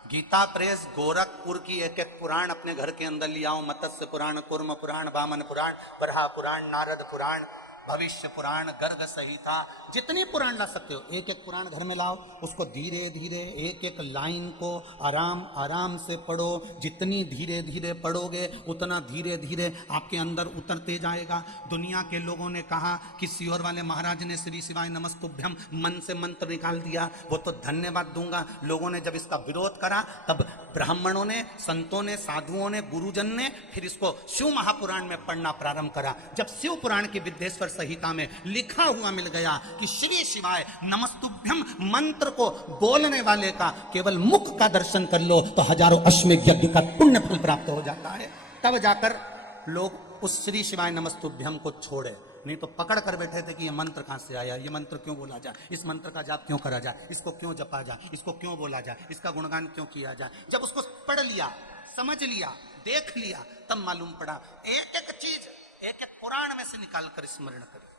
गीता प्रेस गोरखपुर की एक एक पुराण अपने घर के अंदर ले आओ। मत्स्य पुराण, कूर्म पुराण, वामन पुराण, बरहा पुराण, नारद पुराण, भविष्य पुराण, गर्ग संहिता, जितनी पुराण ला सकते हो एक एक पुराण घर में लाओ। उसको धीरे धीरे एक एक लाइन को आराम आराम से पढ़ो। जितनी धीरे धीरे पढ़ोगे उतना धीरे धीरे आपके अंदर उतरते जाएगा। दुनिया के लोगों ने कहा कि सियोर वाले महाराज ने श्री शिवाय नमस्तुभ्यम मन से मंत्र निकाल दिया, वो तो धन्यवाद दूंगा। लोगों ने जब इसका विरोध करा तब ब्राह्मणों ने, संतों ने, साधुओं ने, गुरुजन ने फिर इसको शिव महापुराण में पढ़ना प्रारंभ करा। जब शिव पुराण की विद्येश्वर संहिता में लिखा हुआ मिल गया कि श्री शिवाय नमस्तुभ्यम मंत्र को बोलने वाले का केवल मुख का दर्शन कर लो तो हजारों अश्वमेध यज्ञ का पुण्य फल प्राप्त हो जाता है, तब जाकर लोग उस श्री शिवाय नमस्तुभ्यम को छोड़े। नहीं तो पकड़ कर बैठे थे कि ये मंत्र कहां से आया, ये मंत्र क्यों बोला जाए, इस मंत्र का जाप क्यों करा जाए, इसको क्यों जपा जाए, इसको क्यों बोला जाए, इसका गुणगान क्यों किया जाए। जब उसको पढ़ लिया, समझ लिया, देख लिया, तब मालूम पड़ा एक एक चीज एक एक पुराण में से निकाल कर स्मरण करें।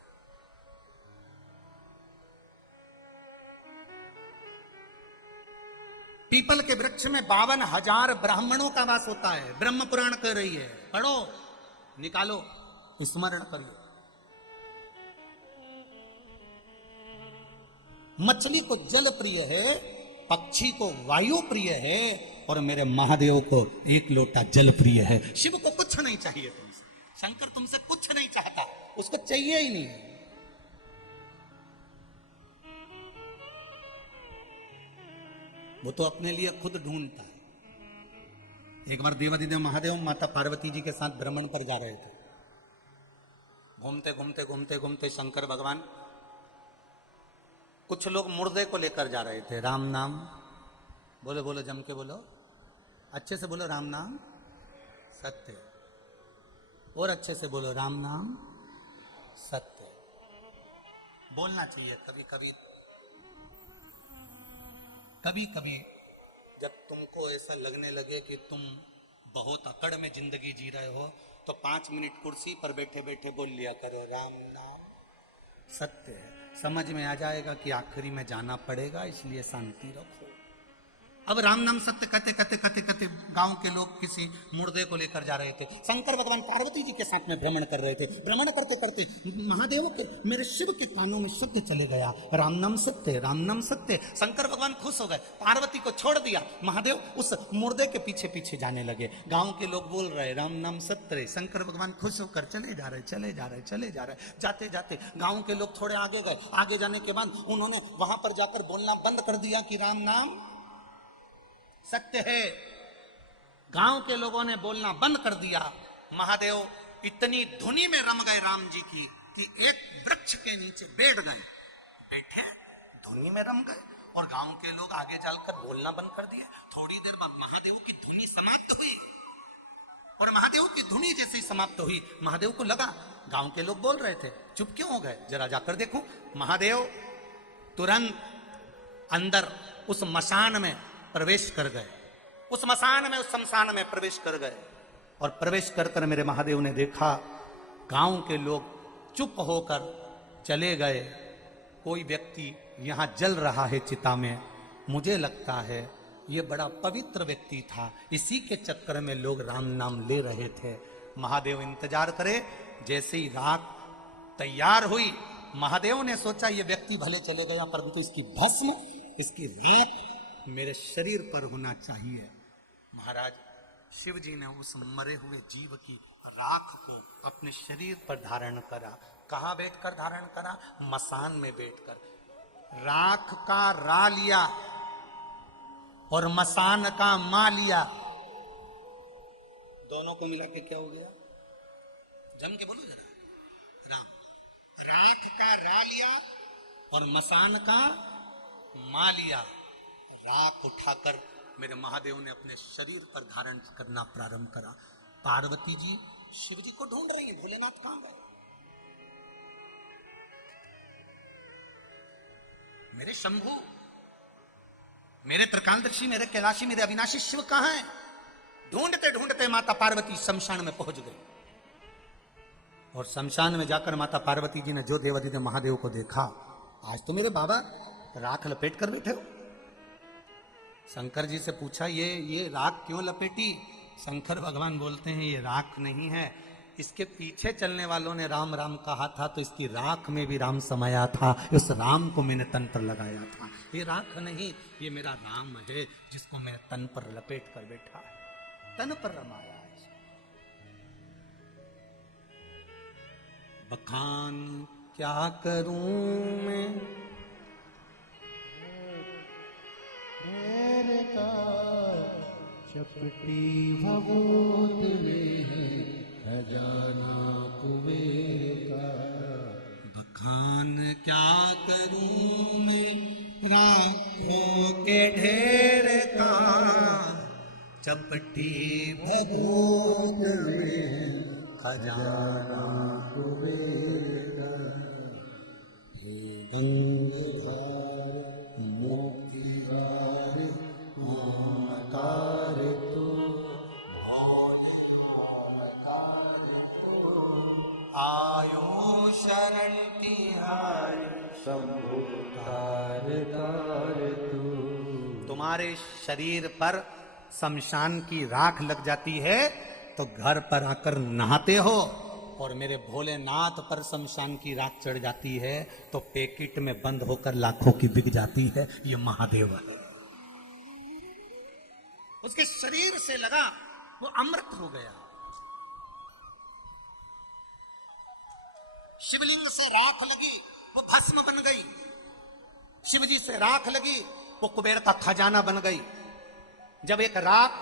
पीपल के वृक्ष में 52,000 ब्राह्मणों का वास होता है, ब्रह्म पुराण कह रही है, पढ़ो, निकालो, स्मरण करिए। मछली को जल प्रिय है, पक्षी को वायु प्रिय है, और मेरे महादेव को एक लोटा जल प्रिय है। शिव को कुछ नहीं चाहिए तुमसे, शंकर तुमसे कुछ नहीं चाहता, उसको चाहिए ही नहीं। वो तो अपने लिए खुद ढूंढता है। एक बार देवाधिदेव महादेव माता पार्वती जी के साथ भ्रमण पर जा रहे थे। घूमते घूमते घूमते घूमते शंकर भगवान, कुछ लोग मुर्दे को लेकर जा रहे थे। राम नाम बोलो, बोलो जम के बोलो, अच्छे से बोलो, राम नाम सत्य, और अच्छे से बोलो, राम नाम सत्य। बोलना चाहिए कभी कभी। कभी कभी जब तुमको ऐसा लगने लगे कि तुम बहुत अकड़ में जिंदगी जी रहे हो, तो 5 मिनट कुर्सी पर बैठे बैठे बोल लिया करो, राम नाम सत्य है। समझ में आ जाएगा कि आखिरी में जाना पड़ेगा, इसलिए शांति रखो। अब राम नाम सत्य कहते कहते कहते कहते गांव के लोग किसी मुर्दे को लेकर जा रहे थे। शंकर भगवान पार्वती जी के साथ में भ्रमण कर रहे थे। भ्रमण करते करते महादेव के, मेरे शिव के कानों में शब्द चले गया, राम नाम सत्य, राम नाम सत्य। शंकर भगवान खुश हो गए, पार्वती को छोड़ दिया, महादेव उस मुर्दे के पीछे पीछे जाने लगे। गांव के लोग बोल रहे राम नाम सत्य, शंकर भगवान खुश होकर चले जा रहे, चले जा रहे, चले जा रहे। जाते जाते गांव के लोग थोड़े आगे गए। आगे जाने के बाद उन्होंने वहां पर जाकर बोलना बंद कर दिया कि राम नाम सत्य है। गांव के लोगों ने बोलना बंद कर दिया। महादेव इतनी धुनी में रम गए राम जी की कि एक वृक्ष के नीचे बैठ गए, बैठे धुनी में रम गए, और गांव के लोग आगे चलकर बोलना बंद कर दिए। थोड़ी देर बाद महादेव की धुनी समाप्त हुई, और महादेव की धुनी जैसी समाप्त हुई, महादेव को लगा गांव के लोग बोल रहे थे, चुप क्यों हो गए, जरा जाकर देखो। महादेव तुरंत अंदर उस मसान में प्रवेश कर गए, उस मसान में, उस शमशान में प्रवेश कर गए। और प्रवेश कर कर मेरे महादेव ने देखा गांव के लोग चुप होकर चले गए। कोई व्यक्ति यहां जल रहा है चिता में, मुझे लगता है ये बड़ा पवित्र व्यक्ति था, इसी के चक्कर में लोग राम नाम ले रहे थे। महादेव इंतजार करे, जैसे ही राख तैयार हुई, महादेव ने सोचा ये व्यक्ति भले चले गया, परंतु इसकी भस्म, इसकी राख मेरे शरीर पर होना चाहिए। महाराज शिव जी ने उस मरे हुए जीव की राख को अपने शरीर पर धारण करा। कहां बैठकर धारण करा? मसान में बैठकर। राख का रा लिया और मसान का मा लिया, दोनों को मिला के क्या हो गया? जम के बोलो जरा, राम। राख का रा लिया और मसान का मा लिया। राख उठाकर मेरे महादेव ने अपने शरीर पर धारण करना प्रारंभ करा। पार्वती जी शिव जी को ढूंढ रही है, भोलेनाथ कहां गए? मेरे शंभु, मेरे त्रिकालदर्शी, मेरे कैलाशी, मेरे अविनाशी शिव कहां है? ढूंढते ढूंढते माता पार्वती शमशान में पहुंच गई। और शमशान में जाकर माता पार्वती जी ने जो देवाधिदेव महादेव को देखा, आज तो मेरे बाबा राख लपेट कर बैठे हो। शंकर जी से पूछा, ये राख क्यों लपेटी? शंकर भगवान बोलते हैं ये राख नहीं है, इसके पीछे चलने वालों ने राम राम कहा था, तो इसकी राख में भी राम समाया था, उस राम को मैंने तन पर लगाया था। ये राख नहीं, ये मेरा राम है जिसको मैंने तन पर लपेट कर बैठा है, तन पर रमाया है। बखान क्या करूं मैं चपटी भभूत में है खजाना कुबेर का। बखान क्या करूं मैं राखों के ढेर का, चपटी भभूत में खजाना कुबेर का। हे गंगाधार मुक्तिधार ओमकार तू, आयो शरण तिहारी शंभु तार तार तू। तुम्हारे शरीर पर शमशान की राख लग जाती है तो घर पर आकर नहाते हो, और मेरे भोलेनाथ पर शमशान की राख चढ़ जाती है तो पैकेट में बंद होकर लाखों की बिक जाती है। ये महादेव है, उसके शरीर से लगा वो अमृत हो गया। शिवलिंग से राख लगी वो भस्म बन गई, शिवजी से राख लगी वो कुबेर का खजाना बन गई। जब एक राख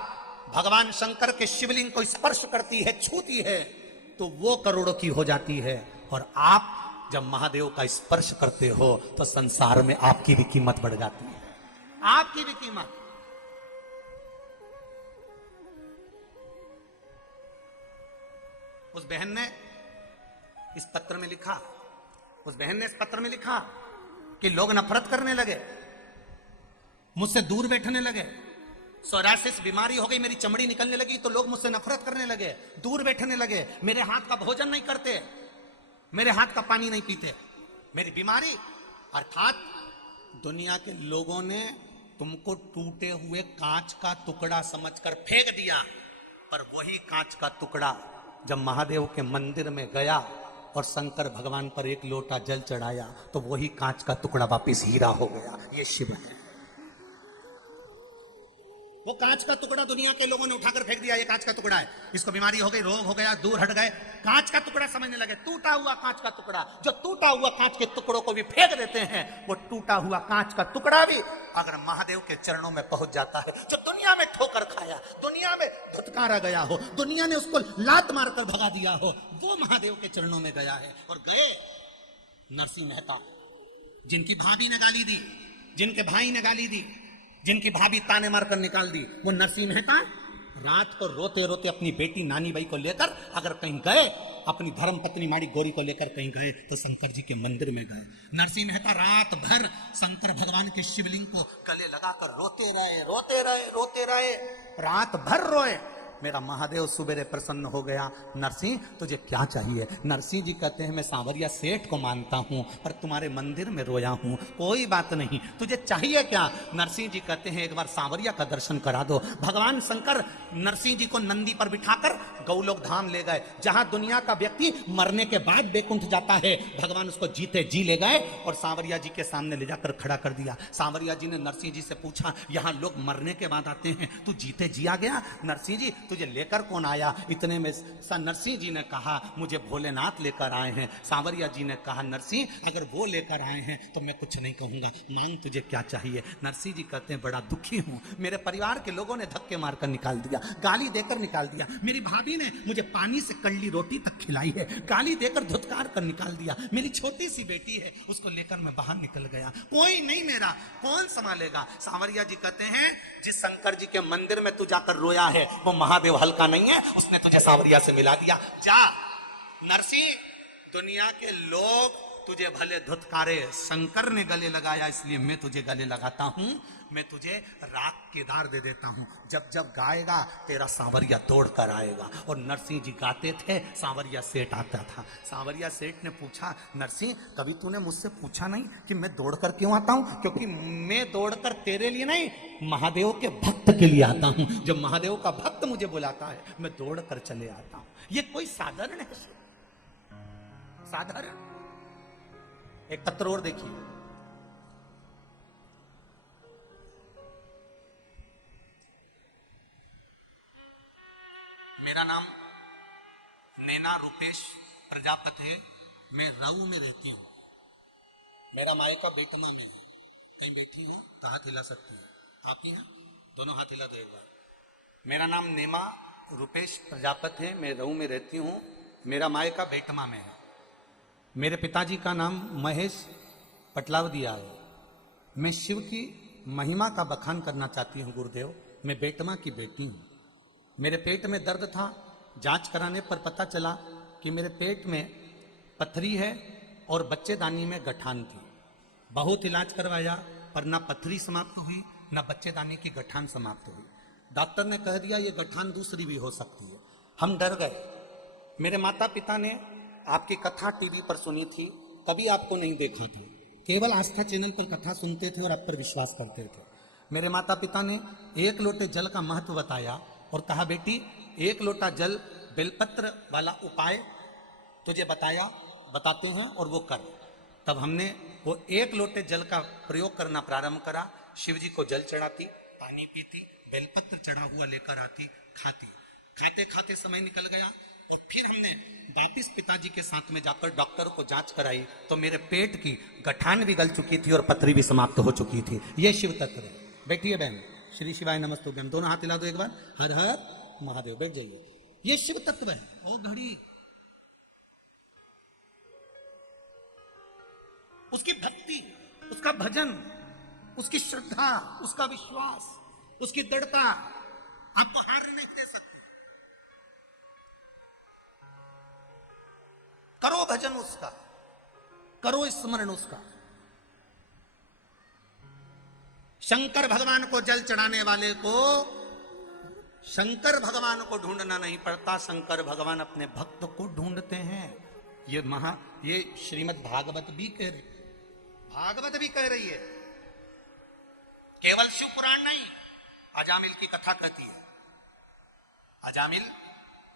भगवान शंकर के शिवलिंग को स्पर्श करती है, छूती है, तो वो करोड़ों की हो जाती है। और आप जब महादेव का स्पर्श करते हो तो संसार में आपकी भी कीमत बढ़ जाती है, आपकी भी कीमत। उस बहन ने इस पत्र में लिखा, उस बहन ने इस पत्र में लिखा कि लोग नफरत करने लगे, मुझसे दूर बैठने लगे, सोरासिस बीमारी हो गई, मेरी चमड़ी निकलने लगी तो लोग मुझसे नफरत करने लगे, दूर बैठने लगे, मेरे हाथ का भोजन नहीं करते, मेरे हाथ का पानी नहीं पीते। मेरी बीमारी अर्थात दुनिया के लोगों ने तुमको टूटे हुए कांच का टुकड़ा समझकर फेंक दिया, पर वही कांच का टुकड़ा जब महादेव के मंदिर में गया और शंकर भगवान पर एक लोटा जल चढ़ाया तो वही कांच का टुकड़ा वापिस हीरा हो गया। ये शिव है। वो कांच का टुकड़ा दुनिया के लोगों ने उठाकर फेंक दिया, ये कांच का टुकड़ा है, इसको बीमारी हो गई, रोग हो गया, दूर हट गए, कांच का टुकड़ा समझने लगे। टूटा हुआ कांच का टुकड़ा, जो टूटा हुआ कांच के टुकड़ों को भी फेंक देते हैं, वो टूटा हुआ कांच का टुकड़ा भी अगर महादेव के चरणों में पहुंच जाता है, जो दुनिया में ठोकर खाया, दुनिया में धुतकारा गया हो, दुनिया ने उसको लात मारकर भगा दिया हो, वो महादेव के चरणों में गया है। और गए नरसिंह मेहता, जिनकी भाभी ने गाली दी, जिनके भाई ने गाली दी, जिनकी भाभी ताने मारकर निकाल दी, वो नरसिंह मेहता रात को रोते रोते अपनी बेटी नानी बाई को लेकर अगर कहीं गए, अपनी धर्म पत्नी माड़ी गौरी को लेकर कहीं गए तो शंकर जी के मंदिर में गए। नरसिंह मेहता रात भर शंकर भगवान के शिवलिंग को गले लगाकर रोते रहे, रोते रहे, रोते रहे, रात भर रोए। मेरा महादेव सुबेरे प्रसन्न हो गया। नरसिंह तुझे क्या चाहिए? नरसिंह जी कहते हैं मैं सांवरिया सेठ को मानता हूं पर तुम्हारे मंदिर में रोया हूं, कोई बात नहीं, तुझे चाहिए क्या? नरसिंह जी कहते हैं एक बार सांवरिया का दर्शन करा दो। भगवान शंकर नरसिंह जी को नंदी पर बिठाकर गौलोक धाम ले गए, जहां दुनिया का व्यक्ति मरने के बाद बैकुंठ जाता है, भगवान उसको जीते जी ले गए और सांवरिया जी के सामने ले जाकर खड़ा कर दिया। सांवरिया जी ने नरसिंह जी से पूछा, यहां लोग मरने के बाद आते हैं, तू जीते जी आ गया? नरसिंह जी तुझे लेकर कौन आया? इतने में नरसिंह जी ने कहा मुझे भोलेनाथ लेकर आए हैं। सांवरिया जी ने कहा नरसिंह अगर वो लेकर आए हैं तो मैं कुछ नहीं कहूंगा, मांग तुझे क्या चाहिए? नरसिंह जी कहते हैं बड़ा दुखी हूं, मेरे परिवार के लोगों ने धक्के मारकर निकाल दिया, गाली देकर निकाल दिया, मेरी भाभी ने मुझे पानी से कड़ली रोटी तक खिलाई है, गाली देकर धुतकार कर निकाल दिया, मेरी छोटी सी बेटी है उसको लेकर मैं बाहर निकल गया, कोई नहीं मेरा, कौन संभालेगा? सांवरिया जी कहते हैं जिस शंकर जी के मंदिर में तू जाकर रोया है वो महादेव हल्का नहीं है, उसने तुझे सांवरिया से मिला दिया। जा नरसिंह, दुनिया के लोग तुझे भले धुतकारे, शंकर ने गले लगाया इसलिए मैं तुझे गले लगाता हूं, मैं तुझे राख केदार दे देता हूं, जब जब गाएगा तेरा सांवरिया दौड़ कर आएगा। और नरसिंह जी गाते थे, सांवरिया सेठ आता था। सांवरिया सेठ ने पूछा नरसिंह कभी तूने मुझसे पूछा नहीं कि मैं दौड़ कर क्यों आता हूं? क्योंकि मैं दौड़कर तेरे लिए नहीं, महादेव के भक्त के लिए आता हूं। जब महादेव का भक्त मुझे बुलाता है मैं दौड़ कर चले आता हूं। ये कोई साधारण है? साधारण? एक पत्र और देखिए, मेरा नाम नैना रूपेश प्रजापति है, मैं राऊ में रहती हूँ, मेरा मायका बेटमा में है। कहीं बैठी हूँ तो हाथ हिला सकते हैं, आप ही हैं? दोनों हाथ हिला दो एक बार। मेरा नाम नेमा रुपेश प्रजापति है। मैं रहू में रहती हूँ। मेरा मायका बेटमा में है। मेरे पिताजी का नाम महेश पटलावदिया है। मैं शिव की महिमा का बखान करना चाहती हूँ गुरुदेव। मैं बेटमा की बेटी हूँ। मेरे पेट में दर्द था। जांच कराने पर पता चला कि मेरे पेट में पथरी है और बच्चेदानी में गठान थी। बहुत इलाज करवाया पर ना पथरी समाप्त हुई ना बच्चेदानी की गठान समाप्त हुई। डॉक्टर ने कह दिया ये गठान दूसरी भी हो सकती है। हम डर गए। मेरे माता पिता ने आपकी कथा टीवी पर सुनी थी, कभी आपको नहीं देखा था। केवल आस्था चैनल पर कथा सुनते थे और आप पर विश्वास करते थे। मेरे माता पिता ने एक लोटे जल का महत्व बताया और कहा बेटी एक लोटा जल बेलपत्र वाला उपाय तुझे बताते हैं और वो कर। तब हमने वो एक लोटे जल का प्रयोग करना प्रारंभ करा। शिव जी को जल चढ़ाती, पानी पीती, बेलपत्र चढ़ा हुआ लेकर आती, खाती। खाते खाते समय निकल गया और फिर हमने वापिस पिताजी के साथ में जाकर डॉक्टर को जांच कराई तो मेरे पेट की गठान भी गल चुकी थी और पथरी भी समाप्त हो चुकी थी। ये शिव तत्व है। बैठिए बहन। श्री शिवाय नमस्तुभ्यम। दोनों हाथ हिला दो एक बार। हर हर महादेव। बैठ जाइए। ये शिव तत्व है। ओ घड़ी उसकी भक्ति, उसका भजन, उसकी श्रद्धा, उसका विश्वास, उसकी दृढ़ता आपको हार नहीं दे सकती। करो भजन उसका, करो स्मरण उसका। शंकर भगवान को जल चढ़ाने वाले को शंकर भगवान को ढूंढना नहीं पड़ता, शंकर भगवान अपने भक्त को ढूंढते हैं। ये श्रीमद् भागवत भी कह रही, भागवत भी कह रही है। केवल शिव पुराण नहीं, अजामिल की कथा कहती है। अजामिल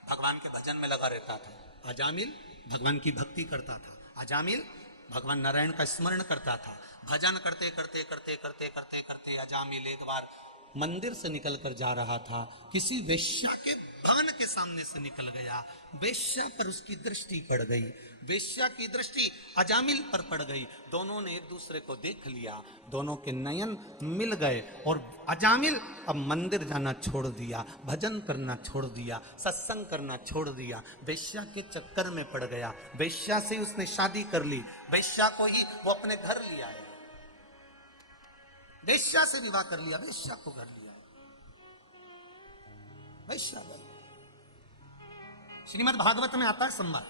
भगवान के भजन में लगा रहता था। अजामिल भगवान की भक्ति करता था। अजामिल भगवान नारायण का स्मरण करता था। भजन करते करते करते करते करते करते अजामिल एक बार मंदिर से निकल कर जा रहा था। किसी वेश्या के भवन के सामने से निकल गया। वेश्या पर उसकी दृष्टि पड़ गई। वेश्या की दृष्टि अजामिल पर पड़ गई। दोनों ने एक दूसरे को देख लिया। दोनों के नयन मिल गए और अजामिल अब मंदिर जाना छोड़ दिया, भजन करना छोड़ दिया, सत्संग करना छोड़ दिया। वेश्या के चक्कर में पड़ गया। वेश्या से उसने शादी कर ली। वेश्या को ही वो अपने घर लिया है। वेश्या से विवाह कर लिया, वेश्या को घर लिया। वेश्या गई। श्रीमद् भागवत में आता है संवाद।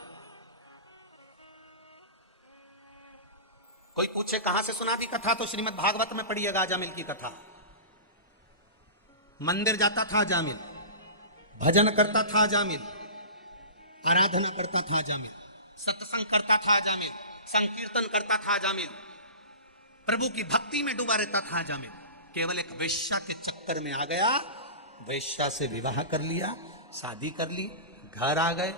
कोई पूछे कहां से सुना दी कथा तो श्रीमद् भागवत में पढ़िएगा अजामिल की कथा। मंदिर जाता था अजामिल, भजन करता था अजामिल, आराधना करता था अजामिल, सत्संग करता था अजामिल, संकीर्तन करता था अजामिल, प्रभु की भक्ति में डूबा रहता था अजामिल। केवल एक वेश्या के चक्कर में आ गया। वेश्या से विवाह कर लिया, शादी कर ली, घर आ गए,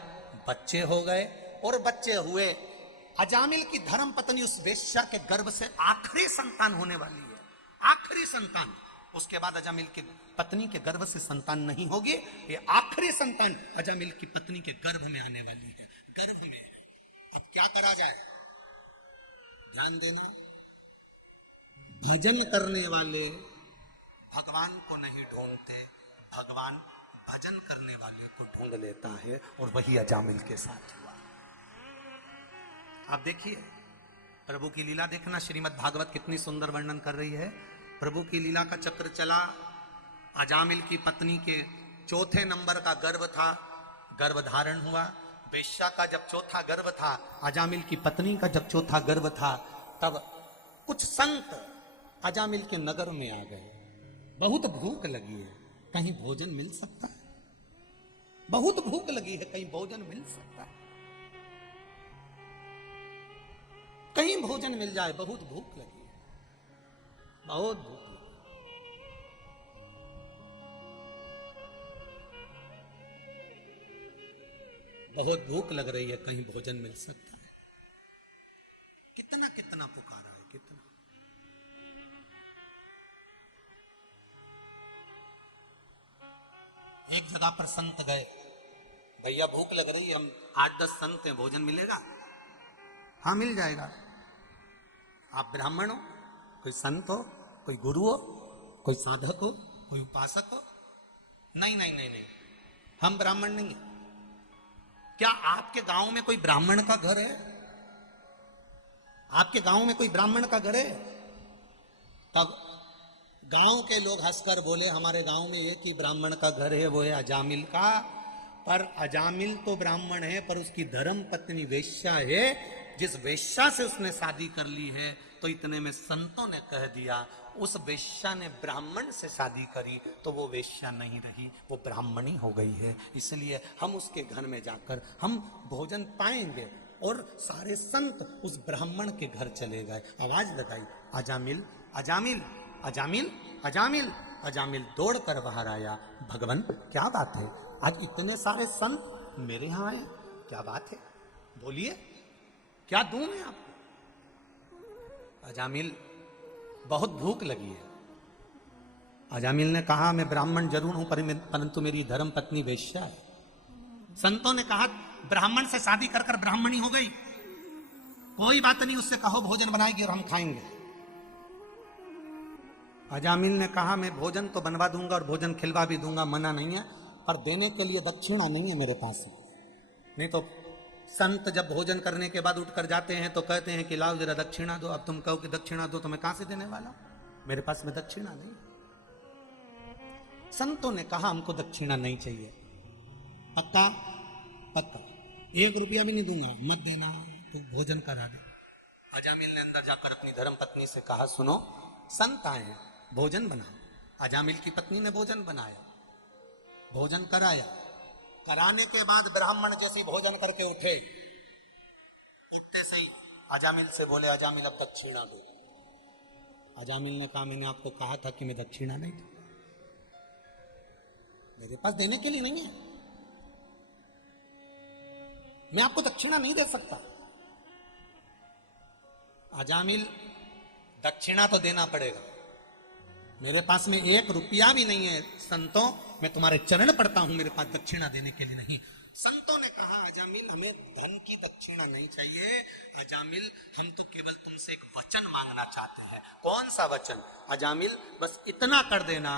बच्चे हो गए और बच्चे हुए। अजामिल की धर्म पत्नी उस वेश्या के गर्भ से आखिरी संतान होने वाली है। आखिरी संतान। उसके बाद अजामिल की पत्नी के गर्भ से संतान नहीं होगी। ये आखिरी संतान अजामिल की पत्नी के गर्भ में आने वाली है। गर्भ में। अब क्या करा जाए? ध्यान देना। भजन करने वाले भगवान को नहीं ढूंढते, भगवान भजन करने वाले को ढूंढ लेता है और वही अजामिल के साथ हुआ। आप देखिए प्रभु की लीला देखना। श्रीमद् भागवत कितनी सुंदर वर्णन कर रही है। प्रभु की लीला का चक्र चला। अजामिल की पत्नी के चौथे नंबर का गर्भ था, गर्भ धारण हुआ। वेश्या का जब चौथा गर्भ था, अजामिल की पत्नी का जब चौथा गर्भ था, तब कुछ संत अजामिल के नगर में आ गए। बहुत भूख लगी है, कहीं भोजन मिल सकता है? बहुत भूख लगी है, कहीं भोजन मिल सकता है? कहीं भोजन मिल जाए, बहुत भूख लगी है, बहुत भूख लगी। बहुत भूख लग रही है, कहीं भोजन मिल सकता है? कितना कितना पुकारा है, कितना। एक जगह पर संत गए, भैया भूख लग रही है, हम 8-10 संत हैं, भोजन मिलेगा? हाँ मिल जाएगा। आप ब्राह्मण हो, कोई संत हो, कोई गुरु हो, कोई साधक हो, कोई उपासक हो, नहीं नहीं नहीं नहीं, हम ब्राह्मण नहीं है। क्या आपके गांव में कोई ब्राह्मण का घर है? आपके गांव में कोई ब्राह्मण का घर है? तब गांव के लोग हंसकर बोले, हमारे गांव में एक ही ब्राह्मण का घर है, वो है अजामिल का। पर अजामिल तो ब्राह्मण है, पर उसकी धर्म पत्नी वेश्या है। जिस वेश्या से उसने शादी कर ली है, तो इतने में संतों ने कह दिया, उस वेश्या ने ब्राह्मण से शादी करी तो वो वेश्या नहीं रही, वो ब्राह्मणी हो गई है। इसलिए हम उसके घर में जाकर हम भोजन पाएंगे। और सारे संत उस ब्राह्मण के घर चले गए। आवाज लगाई, अजामिल अजामिल अजामिल अजामिल। अजामिल दौड़ कर बाहर आया। भगवान क्या बात है, आज इतने सारे संत मेरे यहां आए, क्या बात है, बोलिए क्या दूं मैं आपको? अजामिल बहुत भूख लगी है। अजामिल ने कहा, मैं ब्राह्मण जरूर हूं, परंतु मेरी धर्म पत्नी वेश्या है। संतों ने कहा, ब्राह्मण से शादी कर कर ब्राह्मणी हो गई, कोई बात नहीं, उससे कहो भोजन बनाएगी और हम खाएंगे। अजामिल ने कहा, मैं भोजन तो बनवा दूंगा और भोजन खिलवा भी दूंगा, मना नहीं है, पर देने के लिए दक्षिणा नहीं है मेरे पास। नहीं तो संत जब भोजन करने के बाद उठकर जाते हैं तो कहते हैं कि लाओ जरा दक्षिणा दो। अब तुम कहो कि दक्षिणा दो, तो मैं कहां से देने वाला, मेरे पास में दक्षिणा नहीं। संतों ने कहा, हमको दक्षिणा नहीं चाहिए। पक्का? पक्का, 1 रुपया भी नहीं दूंगा, मत देना, तो भोजन करा दे। अजामिल ने अंदर जाकर अपनी धर्म पत्नी से कहा, सुनो, संत आए हैं, भोजन बनाओ। अजामिल की पत्नी ने भोजन बनाया, भोजन कराया। कराने के बाद ब्राह्मण जैसी भोजन करके उठे, उठते से ही अजामिल से बोले, अजामिल अब दक्षिणा दो। अजामिल ने कहा, मैंने आपको कहा था कि मैं दक्षिणा नहीं दूंगा, मेरे पास देने के लिए नहीं है, मैं आपको दक्षिणा नहीं दे सकता। अजामिल, दक्षिणा तो देना पड़ेगा, मेरे पास में 1 रुपया भी नहीं है। संतों, मैं तुम्हारे चरण पड़ता हूं, मेरे पास दक्षिणा देने के लिए नहीं। संतों ने कहा, अजामिल हमें धन की दक्षिणा नहीं चाहिए। अजामिल, हम तो केवल तुमसे एक वचन मांगना चाहते हैं। कौन सा वचन? अजामिल, बस इतना कर देना,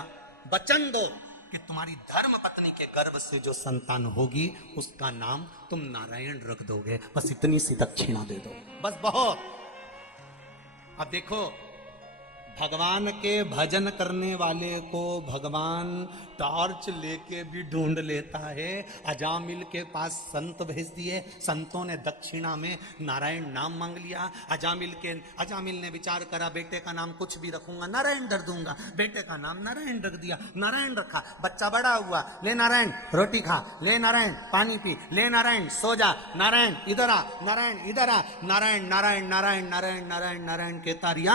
वचन दो कि तुम्हारी धर्म पत्नी के गर्भ से जो संतान होगी उसका नाम तुम नारायण रख दोगे, बस इतनी सी दक्षिणा दे दो, बस बहुत। अब देखो, भगवान के भजन करने वाले को भगवान टॉर्च लेके भी ढूंढ लेता है। अजामिल के पास संत भेज दिए, संतों ने दक्षिणा में नारायण नाम मांग लिया। अजामिल ने विचार करा, बेटे का नाम कुछ भी रखूंगा, नारायण रख दूंगा। बेटे का नाम नारायण रख दिया, नारायण रखा। बच्चा बड़ा हुआ, ले नारायण रोटी खा, ले नारायण पानी पी, ले नारायण सो जा, नारायण इधर आ, नारायण इधर आ, नारायण नारायण नारायण नारायण नारायण नारायण कहता रिया।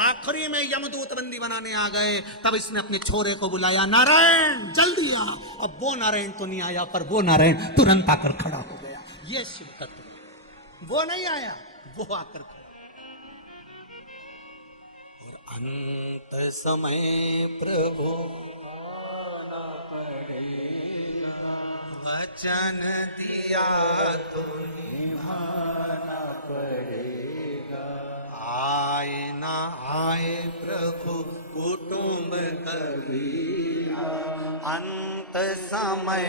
आखिरी में यमदूत बंदी बनाने आ गए, तब इसने अपने छोरे को बुलाया, नारायण जल्दी आ। अब वो नारायण तो नहीं आया, पर वो नारायण तुरंत आकर खड़ा हो गया। ये शिव तत्व, वो नहीं आया, वो आकर खड़ा। और अंत समय प्रभु आना पड़ेगा, वचन दिया तो निभाना पड़ेगा। आए ना आए प्रभु कुटुंब कबीरा, अंत समय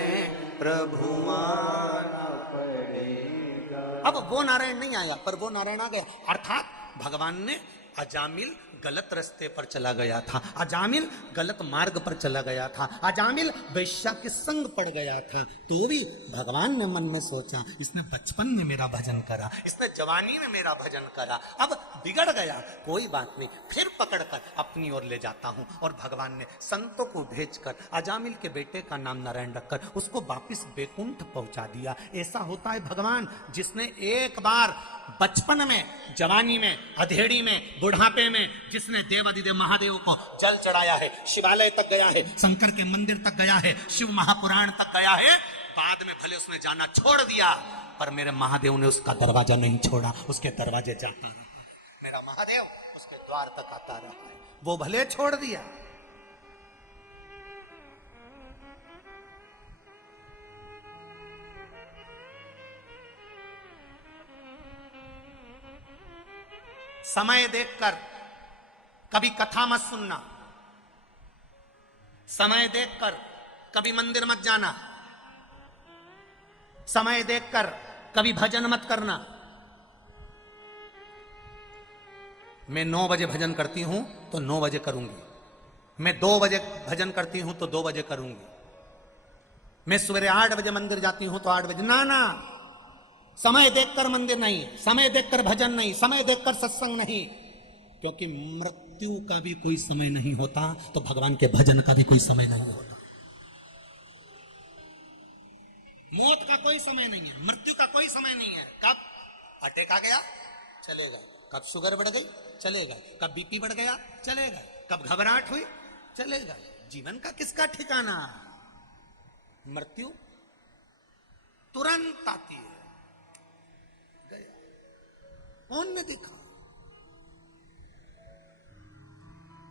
प्रभु आना पड़ेगा। अब वो नारायण नहीं आया, पर वो नारायण आ गया। अर्थात भगवान ने, अजामिल गलत रास्ते पर चला गया था, अजामिल गलत मार्ग पर चला गया था, अजामिल वेश्या के संग पड़ गया था, तो भी भगवान ने मन में सोचा, इसने बचपन में मेरा भजन करा, इसने जवानी में मेरा भजन करा, अब बिगड़ गया, कोई बात नहीं, फिर पकड़कर अपनी ओर ले जाता हूं। और भगवान ने संतों को भेजकर अजामिल के बेटे का नाम नारायण रखकर उसको वापिस बैकुंठ पहुंचा दिया। ऐसा होता है भगवान, जिसने एक बार बचपन में, जवानी में, अधेड़ी में, बुढ़ापे में जिसने देवाधिदेव महादेव को जल चढ़ाया है, शिवालय तक गया है, शंकर के मंदिर तक गया है, शिव महापुराण तक गया है, बाद में भले उसने जाना छोड़ दिया, पर मेरे महादेव ने उसका दरवाजा नहीं छोड़ा, उसके दरवाजे जाता रहा। मेरा महादेव उसके द्वार तक आता रहा है, वो भले छोड़ दिया। समय देखकर कभी कथा मत सुनना, समय देखकर कभी मंदिर मत जाना, समय देखकर कभी भजन मत करना। मैं 9 बजे भजन करती हूं तो 9 बजे करूंगी, मैं 2 बजे भजन करती हूं तो 2 बजे करूंगी, मैं सवेरे 8 बजे मंदिर जाती हूं तो 8 बजे। ना ना, समय देखकर मंदिर नहीं, समय देखकर भजन नहीं, समय देखकर सत्संग नहीं, क्योंकि मृत्यु का भी कोई समय नहीं होता तो भगवान के भजन का भी कोई समय नहीं होता। मौत का कोई समय नहीं है, मृत्यु का कोई समय नहीं है। कब अटैक आ गया चले गए, कब शुगर बढ़ गई चले गए, कब बीपी बढ़ गया चले गए, कब घबराहट हुई चले गए। जीवन का किसका ठिकाना? मृत्यु तुरंत आती है, गया। कौन ने देखा?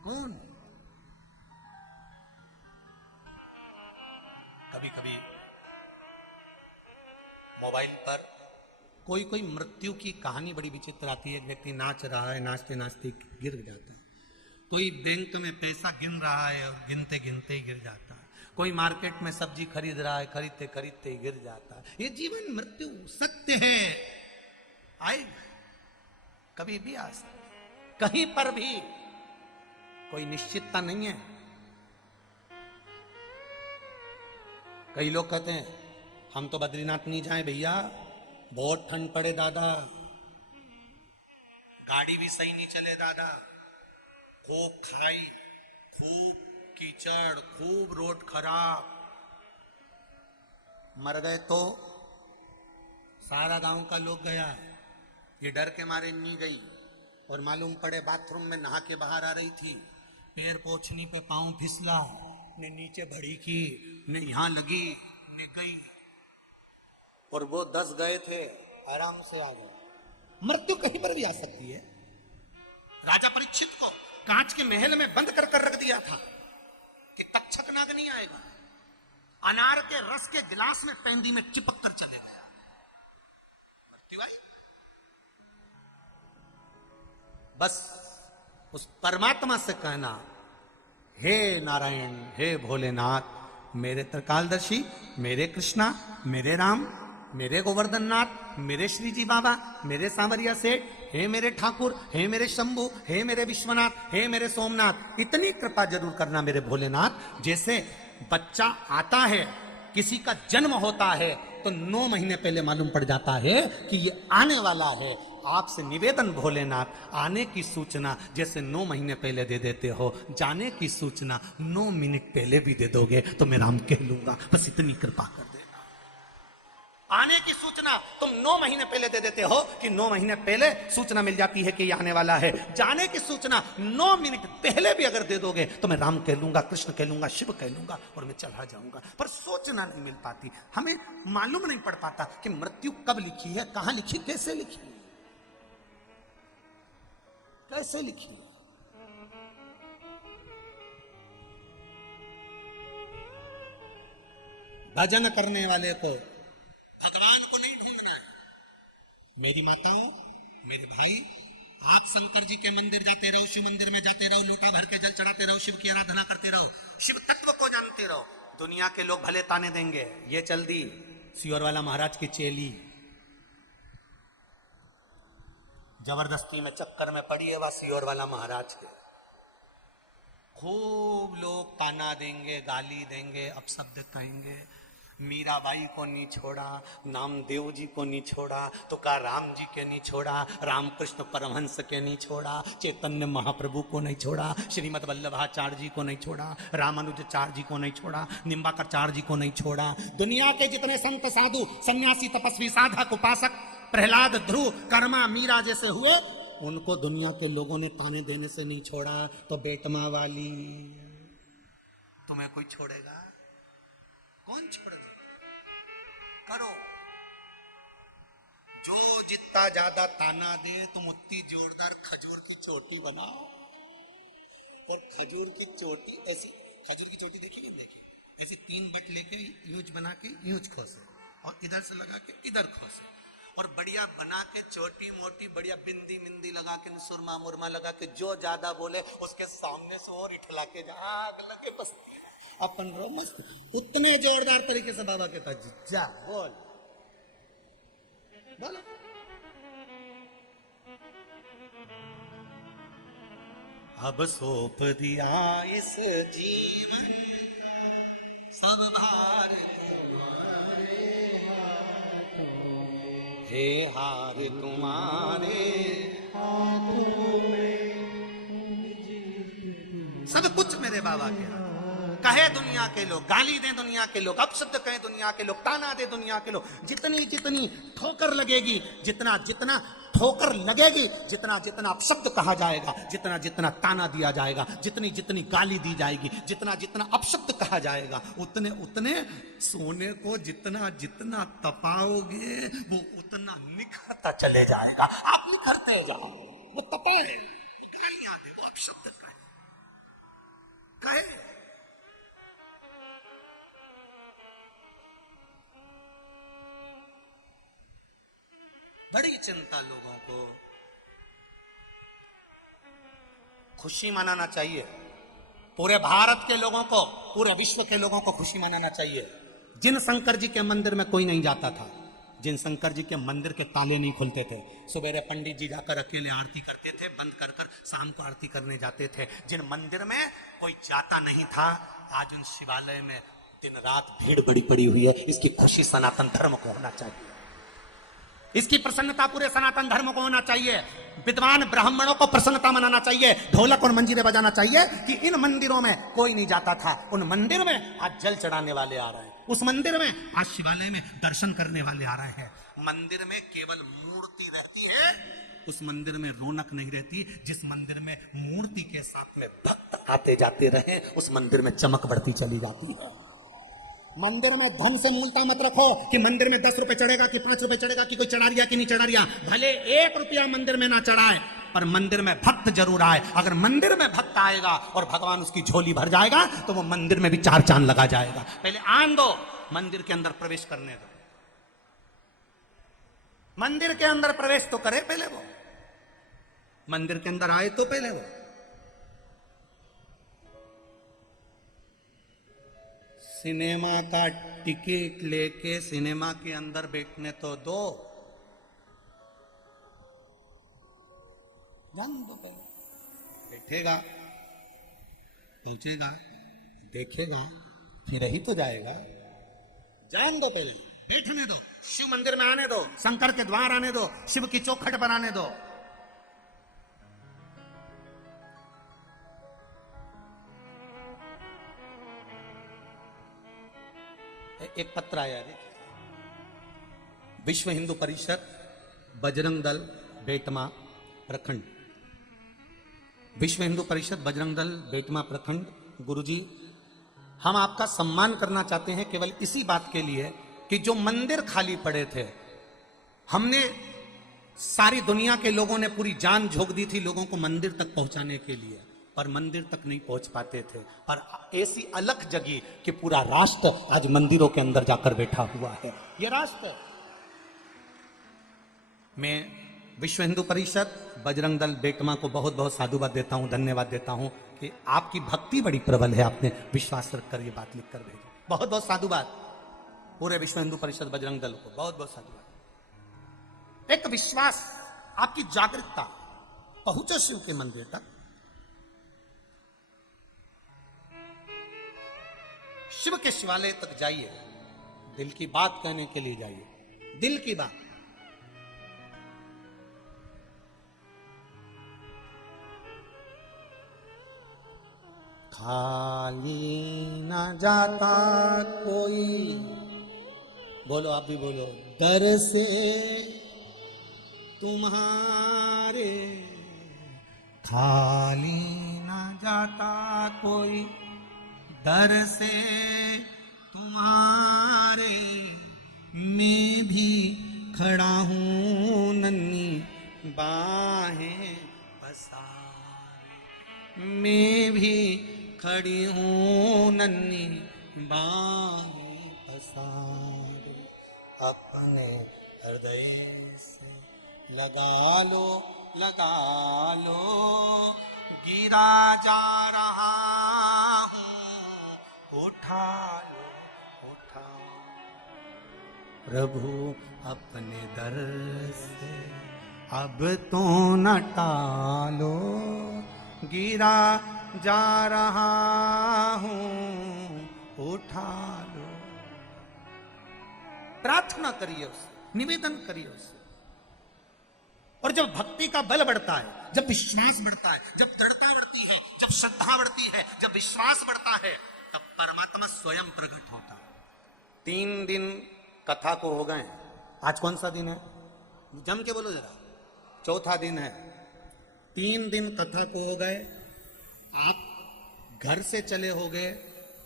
कौन? कभी कभी मोबाइल पर कोई कोई मृत्यु की कहानी बड़ी विचित्र आती है। एक व्यक्ति नाच रहा है, नाचते नाचते गिर जाता है, कोई बैंक में पैसा गिन रहा है और गिनते गिनते ही गिर जाता है, कोई मार्केट में सब्जी खरीद रहा है, खरीदते खरीदते ही गिर जाता है। ये जीवन मृत्यु सत्य है, आए कभी भी आ सकता, कहीं पर भी कोई निश्चितता नहीं है। कई लोग कहते हैं हम तो बद्रीनाथ नहीं जाए भैया, बहुत ठंड पड़े दादा, गाड़ी भी सही नहीं चले दादा, खूब खाई, खूब कीचड़, खूब रोड खराब, मर गए तो सारा गांव का लोग गया, ये डर के मारे नहीं गई, और मालूम पड़े बाथरूम में नहा के बाहर आ रही थी, पैर पोछनी पे पांव फिसला, ने नीचे भड़ी की, ने यहां लगी, ने गई, और वो 10 गए थे, आराम से आ गए। मृत्यु कहीं पर भी आ सकती है। राजा परीक्षित को कांच के महल में बंद कर कर रख दिया था कि तक्षक नाग नहीं आएगा, अनार के रस के गिलास में पेंदी में चिपक कर चले गया, मृत्यु आई। बस उस परमात्मा से कहना, हे नारायण, हे भोलेनाथ, मेरे त्रिकालदर्शी, मेरे कृष्णा, मेरे राम, मेरे गोवर्धन नाथ, मेरे श्री जी बाबा, मेरे सांवरिया सेठ, हे मेरे ठाकुर, हे मेरे शंभु, हे मेरे विश्वनाथ, हे मेरे सोमनाथ, इतनी कृपा जरूर करना मेरे भोलेनाथ। जैसे बच्चा आता है, किसी का जन्म होता है तो 9 महीने पहले मालूम पड़ जाता है कि ये आने वाला है। आपसे निवेदन भोलेनाथ, आने की सूचना जैसे 9 महीने पहले दे देते हो, जाने की सूचना 9 मिनट पहले भी दे दोगे तो मैं राम कह लूंगा। बस इतनी कृपा कर देना। आने की सूचना तुम 9 महीने पहले दे देते हो कि 9 महीने पहले सूचना मिल जाती है कि ये आने वाला है। जाने की सूचना 9 मिनट पहले भी अगर दे दोगे तो मैं राम कह लूंगा, कृष्ण कह लूंगा, शिव कह लूंगा और मैं चला जाऊंगा। पर सूचना नहीं मिल पाती, हमें मालूम नहीं पड़ पाता कि मृत्यु कब लिखी है, कहां लिखी, कैसे लिखी, कैसे लिखी। भजन करने वाले को, भगवान को नहीं ढूंढना है। मेरी माताओं, मेरे भाई, आप शंकर जी के मंदिर जाते रहो, शिव मंदिर में जाते रहो, लोटा भर के जल चढ़ाते रहो, शिव की आराधना करते रहो, शिव तत्व को जानते रहो। दुनिया के लोग भले ताने देंगे, ये चल दी सियोर वाला महाराज की चेली, जबरदस्ती में चक्कर में पड़ी है वह सियोर वाला महाराज के। खूब लोग ताना देंगे, गाली देंगे, अपशब्द कहेंगे। मीराबाई को नहीं छोड़ा, नामदेव जी को नहीं छोड़ा, तुकाराम जी के नहीं छोड़ा, रामकृष्ण परमहंस के नहीं छोड़ा, चैतन्य महाप्रभु को नहीं छोड़ा, श्रीमद वल्लभाचार्य जी को नहीं छोड़ा, रामानुजाचार्य जी को नहीं छोड़ा, निम्बाकरचार्य जी को नहीं छोड़ा। दुनिया के जितने संत साधु सन्यासी तपस्वी साधक उपासक प्रहलाद ध्रुव कर्मा मीरा जैसे हुए, उनको दुनिया के लोगों ने ताने देने से नहीं छोड़ा। तो बेटमा वाली तुम्हें कोई छोड़ेगा? कौन छोड़ेगा? करो, जो जितना ज्यादा ताना दे तुम उतनी जोरदार खजूर की चोटी बनाओ। और खजूर की चोटी ऐसी, खजूर की चोटी देखी नहीं देखी, ऐसी 3 बट लेके यूज बना के यूज खोसे और इधर से लगा के इधर खोसे और बढ़िया बना के छोटी मोटी बढ़िया बिंदी मिंदी लगा के सुरमा मुरमा लगा के जो ज्यादा बोले उसके सामने से और इठला के आग लगे बस अपन रहो मस्त। उतने जोरदार तरीके से बाबा के पास जा बोल बोलो। अब सौंप दिया इस जीवन का सब भार तुम्हारे हाथों में, हे हार तुम्हारे हाथों में, सब कुछ मेरे बाबा के हाथ। कहे दुनिया के लोग, गाली दें दुनिया के लोग, अपशब्द कहें दुनिया के लोग, ताना दे दुनिया के लोग, जितनी जितनी ठोकर लगेगी, जितना जितना ठोकर लगेगी, जितना जितना अपशब्द कहा जाएगा, जितना जितना ताना दिया जाएगा, जितनी जितनी गाली दी जाएगी, जितना जितना अपशब्द कहा जाएगा, उतने उतने सोने को जितना जितना तपाओगे वो उतना निखरता चले जाएगा। आप निखरते जाओ, वो तपाए, वो गालियां दे, वो अपशब्द कहे। बड़ी चिंता लोगों को। खुशी मनाना चाहिए, पूरे भारत के लोगों को, पूरे विश्व के लोगों को खुशी मनाना चाहिए। जिन शंकर जी के मंदिर में कोई नहीं जाता था, जिन शंकर जी के मंदिर के ताले नहीं खुलते थे, सवेरे पंडित जी जाकर अकेले आरती करते थे, बंद कर कर शाम को आरती करने जाते थे, जिन मंदिर में कोई जाता नहीं था, आज उन शिवालय में दिन रात भीड़ बड़ी पड़ी हुई है। इसकी खुशी सनातन धर्म को होना चाहिए, इसकी प्रसन्नता पूरे सनातन धर्म को होना चाहिए। विद्वान ब्राह्मणों को प्रसन्नता मनाना चाहिए, ढोलक और मंजीरे बजाना चाहिए कि इन मंदिरों में कोई नहीं जाता था, उन मंदिर में आज जल चढ़ाने वाले आ रहे हैं, उस मंदिर में आज शिवालय में दर्शन करने वाले आ रहे हैं। मंदिर में केवल मूर्ति रहती है, उस मंदिर में रौनक नहीं रहती। जिस मंदिर में मूर्ति के साथ में भक्त आते जाते रहे, उस मंदिर में चमक बढ़ती चली जाती है। मंदिर में धन से मूलता मत रखो कि मंदिर में 10 रुपए चढ़ेगा कि 5 रुपए चढ़ेगा कि कोई चढ़ा रिया कि नहीं चढ़ा रिया। भले 1 रुपया मंदिर में ना चढ़ाए, पर मंदिर में भक्त जरूर आए। अगर मंदिर में भक्त आएगा और भगवान उसकी झोली भर जाएगा तो वो मंदिर में भी 4 चांद लगा जाएगा। पहले आन दो, मंदिर के अंदर प्रवेश करने दो, मंदिर के अंदर प्रवेश तो करे पहले वो, मंदिर के अंदर आए तो पहले वो। सिनेमा का टिकट लेके सिनेमा के अंदर बैठने तो दो, जान दो पहले। बैठेगा, पहुंचेगा, देखेगा, फिर ही तो जाएगा। जान दो पहले, बैठने दो, शिव मंदिर में आने दो, शंकर के द्वार आने दो, शिव की चौखट पर आने दो। एक पत्र आया है, विश्व हिंदू परिषद बजरंग दल बेटमा प्रखंड, विश्व हिंदू परिषद बजरंग दल बेटमा प्रखंड। गुरुजी, हम आपका सम्मान करना चाहते हैं केवल इसी बात के लिए कि जो मंदिर खाली पड़े थे, हमने सारी दुनिया के लोगों ने पूरी जान झोंक दी थी लोगों को मंदिर तक पहुंचाने के लिए, पर मंदिर तक नहीं पहुंच पाते थे। पर ऐसी अलख जगी कि पूरा राष्ट्र आज मंदिरों के अंदर जाकर बैठा हुआ है। यह राष्ट्र, मैं विश्व हिंदू परिषद बजरंग दल बेटमा को बहुत बहुत साधुवाद देता हूं, धन्यवाद देता हूं कि आपकी भक्ति बड़ी प्रबल है, आपने विश्वास रखकर ये बात लिखकर भेजी। बहुत बहुत साधुवाद पूरे विश्व हिंदू परिषद बजरंग दल को, बहुत बहुत साधुवाद। एक विश्वास, आपकी जागरूकता, पहुंचो शिव के मंदिर तक, शिव के शिवालय तक जाइए, दिल की बात कहने के लिए जाइए, दिल की बात। खाली न जाता कोई, बोलो आप भी बोलो, दर से तुम्हारे, खाली न जाता कोई दर से तुम्हारे, मैं भी खड़ा हूं नन्ही बाहें पसारे, मैं भी खड़ी हूं नन्ही बाहें पसारे, अपने हृदय से लगा लो, गिरा जा रहा हूं, उठा लो, उठा प्रभु अपने दर से अब तो न टालो, गिरा जा रहा हूं, उठा लो। प्रार्थना करिए उससे, निवेदन करिए उससे। और जब भक्ति का बल बढ़ता है, जब विश्वास बढ़ता है, जब दृढ़ता बढ़ती है, जब श्रद्धा बढ़ती है, जब विश्वास बढ़ता है, तब परमात्मा स्वयं प्रकट होता है। 3 दिन कथा को हो गए, आज कौन सा दिन है? जम के बोलो जरा, चौथा दिन है। 3 दिन कथा को हो गए, आप घर से चले होगे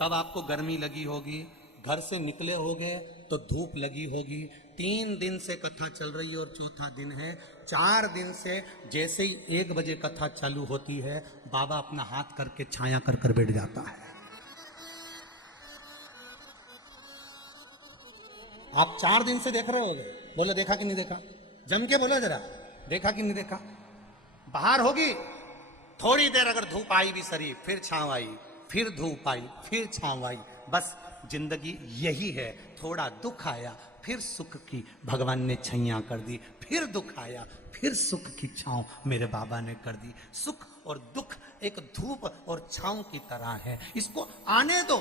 तब आपको गर्मी लगी होगी, घर से निकले होगे तो धूप लगी होगी। 3 दिन से कथा चल रही है और चौथा दिन है। 4 दिन से जैसे ही 1 बजे कथा चालू होती है, बाबा अपना हाथ करके छाया कर कर बैठ जाता है। आप 4 दिन से देख रहे होगे, बोले देखा कि नहीं देखा? जम के बोलो जरा, देखा कि नहीं देखा? बाहर होगी थोड़ी देर, अगर धूप आई भी शरीर, फिर छांव आई, फिर धूप आई, फिर छांव आई। बस जिंदगी यही है। थोड़ा दुख आया, फिर सुख की भगवान ने छैया कर दी, फिर दुख आया, फिर सुख की छांव मेरे बाबा ने कर दी। सुख और दुख एक धूप और छांव की तरह है, इसको आने दो,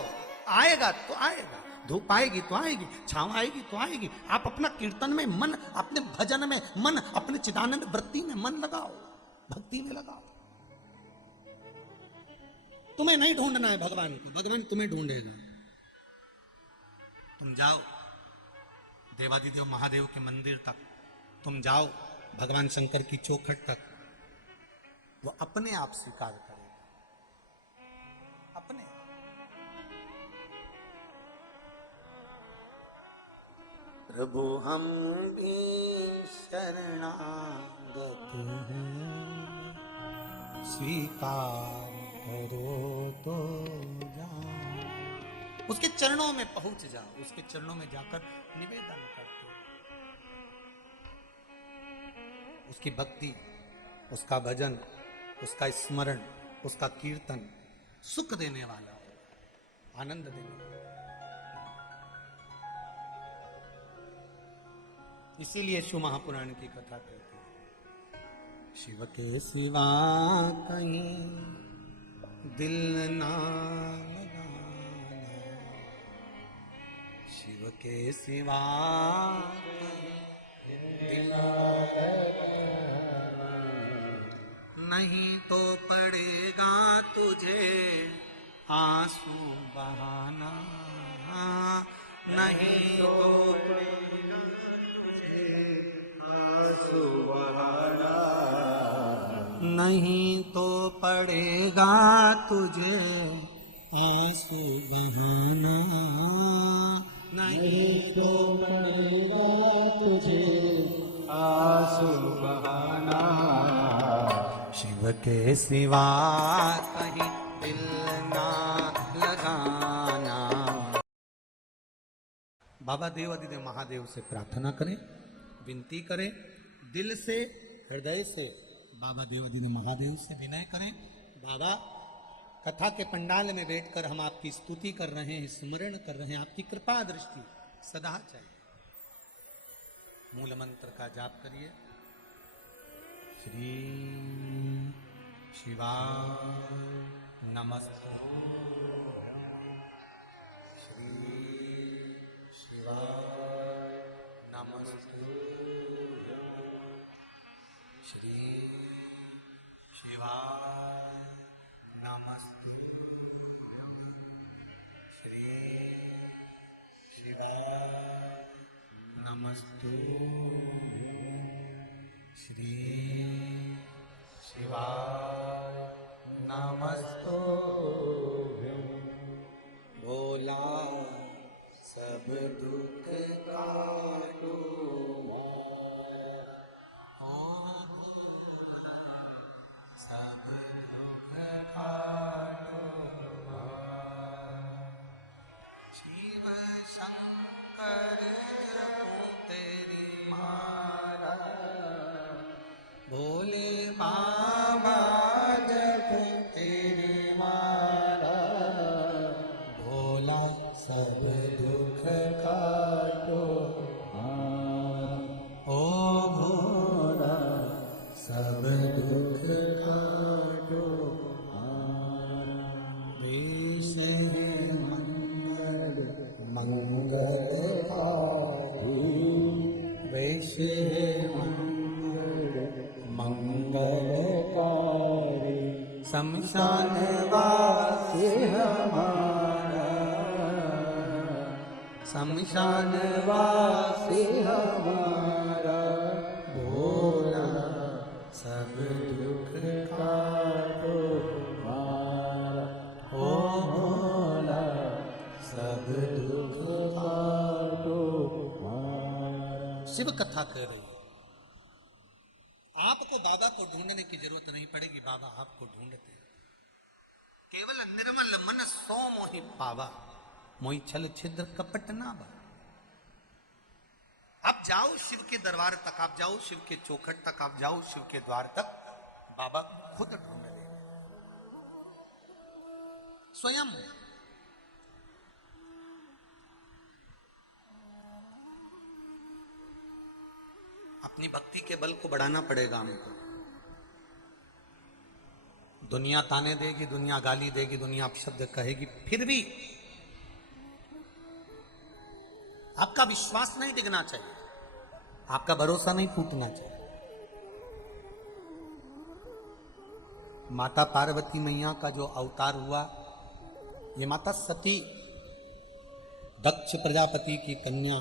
आएगा तो आएगा। धूप आएगी तो आएगी, छांव आएगी तो आएगी। आप अपना कीर्तन में मन, अपने भजन में मन, अपने चिदानंद वृत्ति में मन लगाओ, भक्ति में लगाओ। तुम्हें नहीं ढूंढना है भगवान को, भगवान तुम्हें ढूंढेगा। तुम जाओ देवादिदेव महादेव के मंदिर तक, तुम जाओ भगवान शंकर की चौखट तक, वो अपने आप स्वीकार करेगा, अपने। प्रभु हम भी शरणागत हैं, स्वीकार करो तो जाओ। उसके चरणों में पहुंच जाओ, उसके चरणों में जाकर निवेदन करते हो। उसकी भक्ति, उसका भजन, उसका स्मरण, उसका कीर्तन सुख देने वाला है, आनंद देने वाला। इसीलिए शिव महापुराण की कथा कहती है, शिव के सिवा कहीं दिल ना लगाना, शिव के सिवा दिल नहीं तो पड़ेगा तुझे आंसू बहाना, नहीं तो पड़ेगा तुझे आंसू बहाना, नहीं तो पड़ेगा तुझे आंसू बहाना, नहीं तो पड़ेगा तुझे आंसू बहाना, शिव के सिवा कहीं दिल ना लगाना। बाबा देवादिदेव महादेव से प्रार्थना करें, विनती करें, दिल से, हृदय से बाबा देवादिदेव महादेव से विनय करें। बाबा, कथा के पंडाल में बैठकर हम आपकी स्तुति कर रहे हैं, स्मरण कर रहे हैं, आपकी कृपा दृष्टि सदा चाहिए। मूल मंत्र का जाप करिए। श्री शिवाय नमस्ते, श्री शिवाय नमस्ते, श्री शिवाय नमस्ते, श्री शिवाय नमस्ते, श्री शिवाय नमस्ते। भोला सब दुख काटो, सब दुख काटो, शिव शंकर जपो तेरी माला, भोला दुख काटो हमारा। वेश है मंगल मंगलकारी, वेश है मंगलकारी, शमशान वासी हमारा, शमशान वासी हमारा, भोला सब दुख काटो हमारा, ओ भोला सब दुख काटो हमारा। शिव कथा कह रही है। आपको बाबा को ढूंढने की जरूरत नहीं पड़ेगी, बाबा आपको ढूंढते हैं। केवल निर्मल मन सो मोहि पावा, मोहि छल छिद्र कपट ना बा। आप जाओ शिव के दरबार तक, आप जाओ शिव के चौखट तक, आप जाओ शिव के द्वार तक, बाबा खुद ढूंढ लेंगे स्वयं। अपनी भक्ति के बल को बढ़ाना पड़ेगा हमको। दुनिया ताने देगी, दुनिया गाली देगी, दुनिया अपशब्द कहेगी, फिर भी आपका विश्वास नहीं डिगना चाहिए, आपका भरोसा नहीं टूटना चाहिए। माता पार्वती मैया का जो अवतार हुआ, ये माता सती, दक्ष प्रजापति की कन्या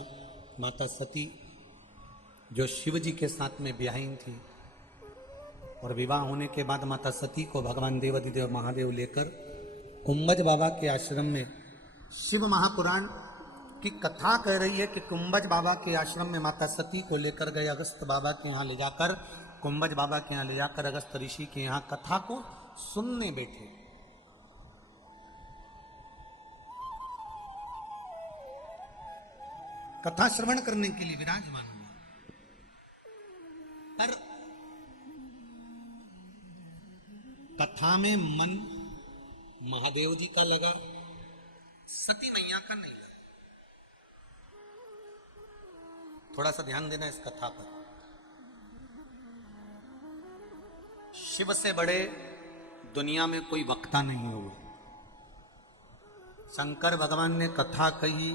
माता सती, जो शिव जी के साथ में ब्याहीन थी, और विवाह होने के बाद माता सती को भगवान देवाधिदेव महादेव लेकर कुंभज बाबा के आश्रम में, शिव महापुराण की कथा कह रही है कि कुंभज बाबा के आश्रम में माता सती को लेकर गए, अगस्त बाबा के यहाँ ले जाकर, कुंभज बाबा के यहाँ ले जाकर अगस्त ऋषि के यहाँ कथा को सुनने बैठे। कथा श्रवण करने के लिए विराजमान हुआ, पर कथा में मन महादेव जी का लगा, सती मैया का नहीं लगा। थोड़ा सा ध्यान देना इस कथा पर। शिव से बड़े दुनिया में कोई वक्ता नहीं हुआ। शंकर भगवान ने कथा कही,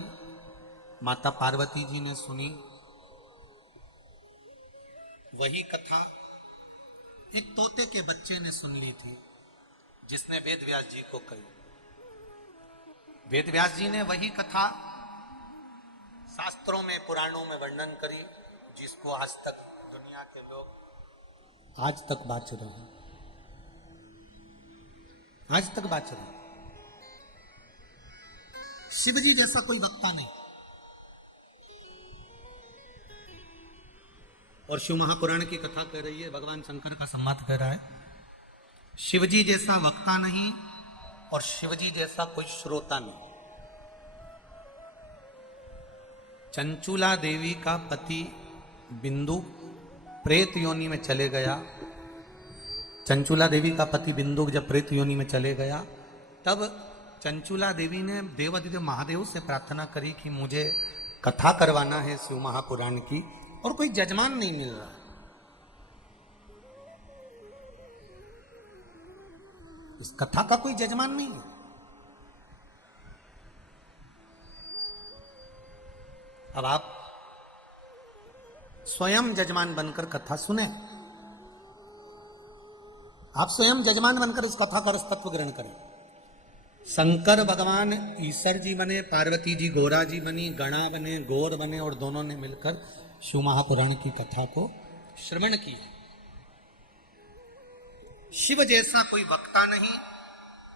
माता पार्वती जी ने सुनी। वही कथा एक तोते के बच्चे ने सुन ली थी, जिसने वेद व्यास जी को कही। वेद व्यास जी ने वही कथा शास्त्रों में, पुराणों में वर्णन करी, जिसको आज तक दुनिया के लोग आज तक बाच रहे हैं, आज तक बाच रहे हैं। शिव जी जैसा कोई वक्ता नहीं। और शिव महापुराण की कथा कह रही है, भगवान शंकर का संवाद कह रहा है, शिव जी जैसा वक्ता नहीं और शिव जी जैसा कोई श्रोता नहीं। चंचुला देवी का पति बिंदु प्रेत योनि में चले गया। चंचुला देवी का पति बिंदु जब प्रेत योनि में चले गया, तब चंचुला देवी ने देवाधिदेव महादेव से प्रार्थना करी कि मुझे कथा करवाना है शिव महापुराण की, और कोई जजमान नहीं मिल रहा। इस कथा का कोई जजमान नहीं है। अब आप स्वयं जजमान बनकर कथा सुने, आप स्वयं जजमान बनकर इस कथा का तत्व ग्रहण करें। शंकर भगवान ईश्वर जी बने, पार्वती जी गोरा जी बनी, गणा बने, गौर बने, और दोनों ने मिलकर शिव महापुराण की कथा को श्रवण किया। शिव जैसा कोई वक्ता नहीं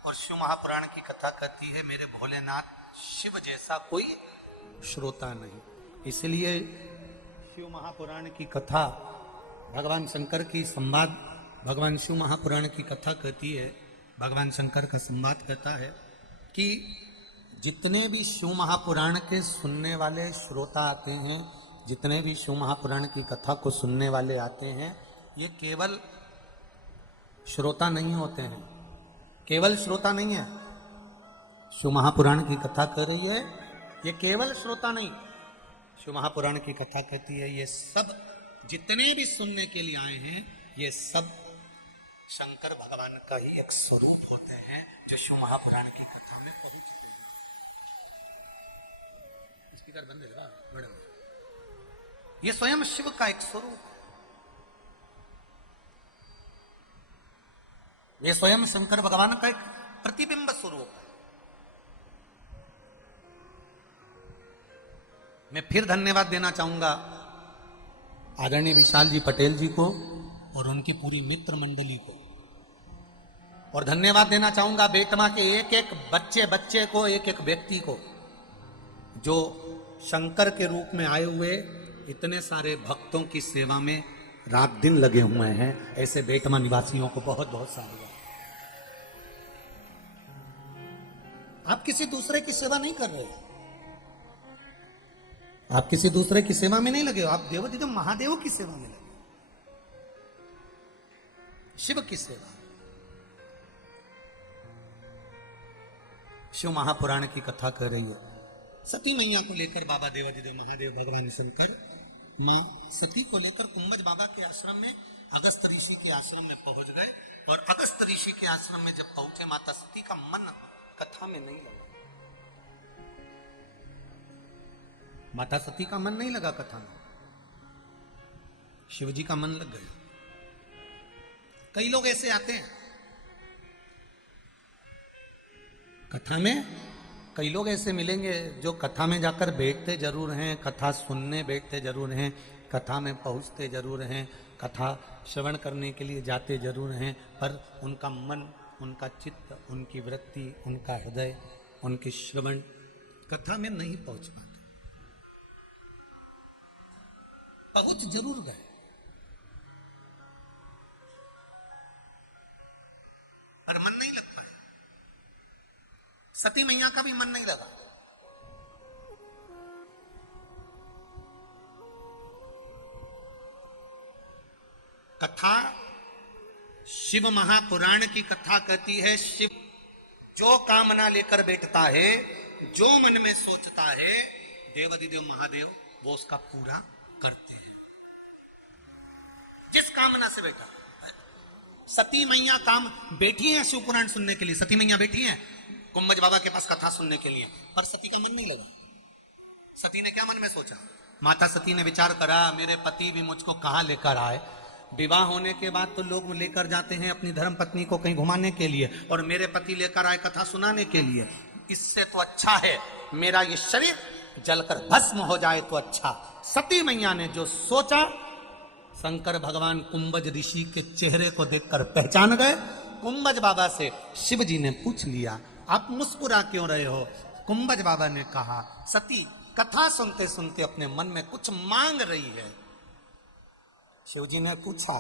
और शिव महापुराण की कथा कहती है मेरे भोलेनाथ, शिव जैसा कोई श्रोता नहीं। इसलिए शिव महापुराण की कथा, भगवान शंकर की संवाद, भगवान शिव महापुराण की कथा कहती है, भगवान शंकर का संवाद कहता है कि जितने भी शिव महापुराण के सुनने वाले श्रोता आते हैं, जितने भी शिव महापुराण की कथा को सुनने वाले आते हैं, ये केवल श्रोता नहीं होते हैं, केवल श्रोता नहीं है। शिव महापुराण की कथा कह रही है, ये केवल श्रोता नहीं, शिव महापुराण की कथा कहती है ये सब जितने भी सुनने के लिए आए हैं, ये सब शंकर भगवान का ही एक स्वरूप होते हैं जो शिव महापुराण की कथा में पहुंचते हैं। स्पीकर बंद है बड़े, ये स्वयं शिव का एक स्वरूप है। ये स्वयं शंकर भगवान का एक प्रतिबिंब स्वरूप है। मैं फिर धन्यवाद देना चाहूंगा आदरणीय विशाल जी पटेल जी को और उनकी पूरी मित्र मंडली को, और धन्यवाद देना चाहूंगा बेतमा के एक एक बच्चे को, एक एक व्यक्ति को, जो शंकर के रूप में आए हुए इतने सारे भक्तों की सेवा में रात दिन लगे हुए हैं। ऐसे बेतमा निवासियों को बहुत बहुत साधुवाद। आप किसी दूसरे की सेवा नहीं कर रहे, आप किसी दूसरे की सेवा में नहीं लगे हो, आप देवोदित महादेव की सेवा में लगे, शिव की सेवा। शिव महापुराण की कथा कर रही है। सती मैया को लेकर बाबा देवादिदेव महादेव भगवान शंकर मां सती को लेकर कुंभज बाबा के आश्रम में, अगस्त ऋषि के आश्रम में पहुंच गए। और अगस्त ऋषि के आश्रम में जब पहुंचे, माता सती का मन कथा में नहीं लगा। माता सती का मन नहीं लगा कथा में, शिव जी का मन लग गया। कई लोग ऐसे आते हैं कथा में, कई लोग ऐसे मिलेंगे जो कथा में जाकर बैठते जरूर हैं, कथा सुनने बैठते जरूर हैं, कथा में पहुंचते जरूर हैं, कथा श्रवण करने के लिए जाते जरूर हैं, पर उनका मन, उनका चित्त, उनकी वृत्ति, उनका हृदय, उनके श्रवण कथा में नहीं पहुंच पाते। पहुंच जरूर गए, पर मन नहीं लग पाया। सती मैया का भी मन नहीं लगा। कथा शिव महापुराण की कथा कहती है, शिव जो कामना लेकर बैठता है, जो मन में सोचता है, देवादिदेव महादेव वो उसका पूरा करते हैं। जिस कामना से बैठा, सती मैया काम बैठी है शिव पुराण सुनने के लिए, सती मैया बैठी है कुंभज बाबा के पास कथा सुनने के लिए, पर सती का मन नहीं लगा। सती ने क्या मन में सोचा? माता सती ने विचार करा, मेरे पति भी मुझको कहाँ लेकर आए। विवाह होने के बाद तो लोग लेकर जाते हैं अपनी धर्म पत्नी को कहीं घुमाने के लिए, और मेरे पति लेकर आए कथा सुनाने के लिए। इससे तो अच्छा है मेरा ये शरीर जलकर भस्म हो जाए तो अच्छा। सती मैया ने जो सोचा, शंकर भगवान कुंभज ऋषि के चेहरे को देखकर पहचान गए। कुंभज बाबा से शिव जी ने पूछ लिया, आप मुस्कुरा क्यों रहे हो? कुंभज बाबा ने कहा, सती कथा सुनते सुनते अपने मन में कुछ मांग रही है। शिव जी ने पूछा,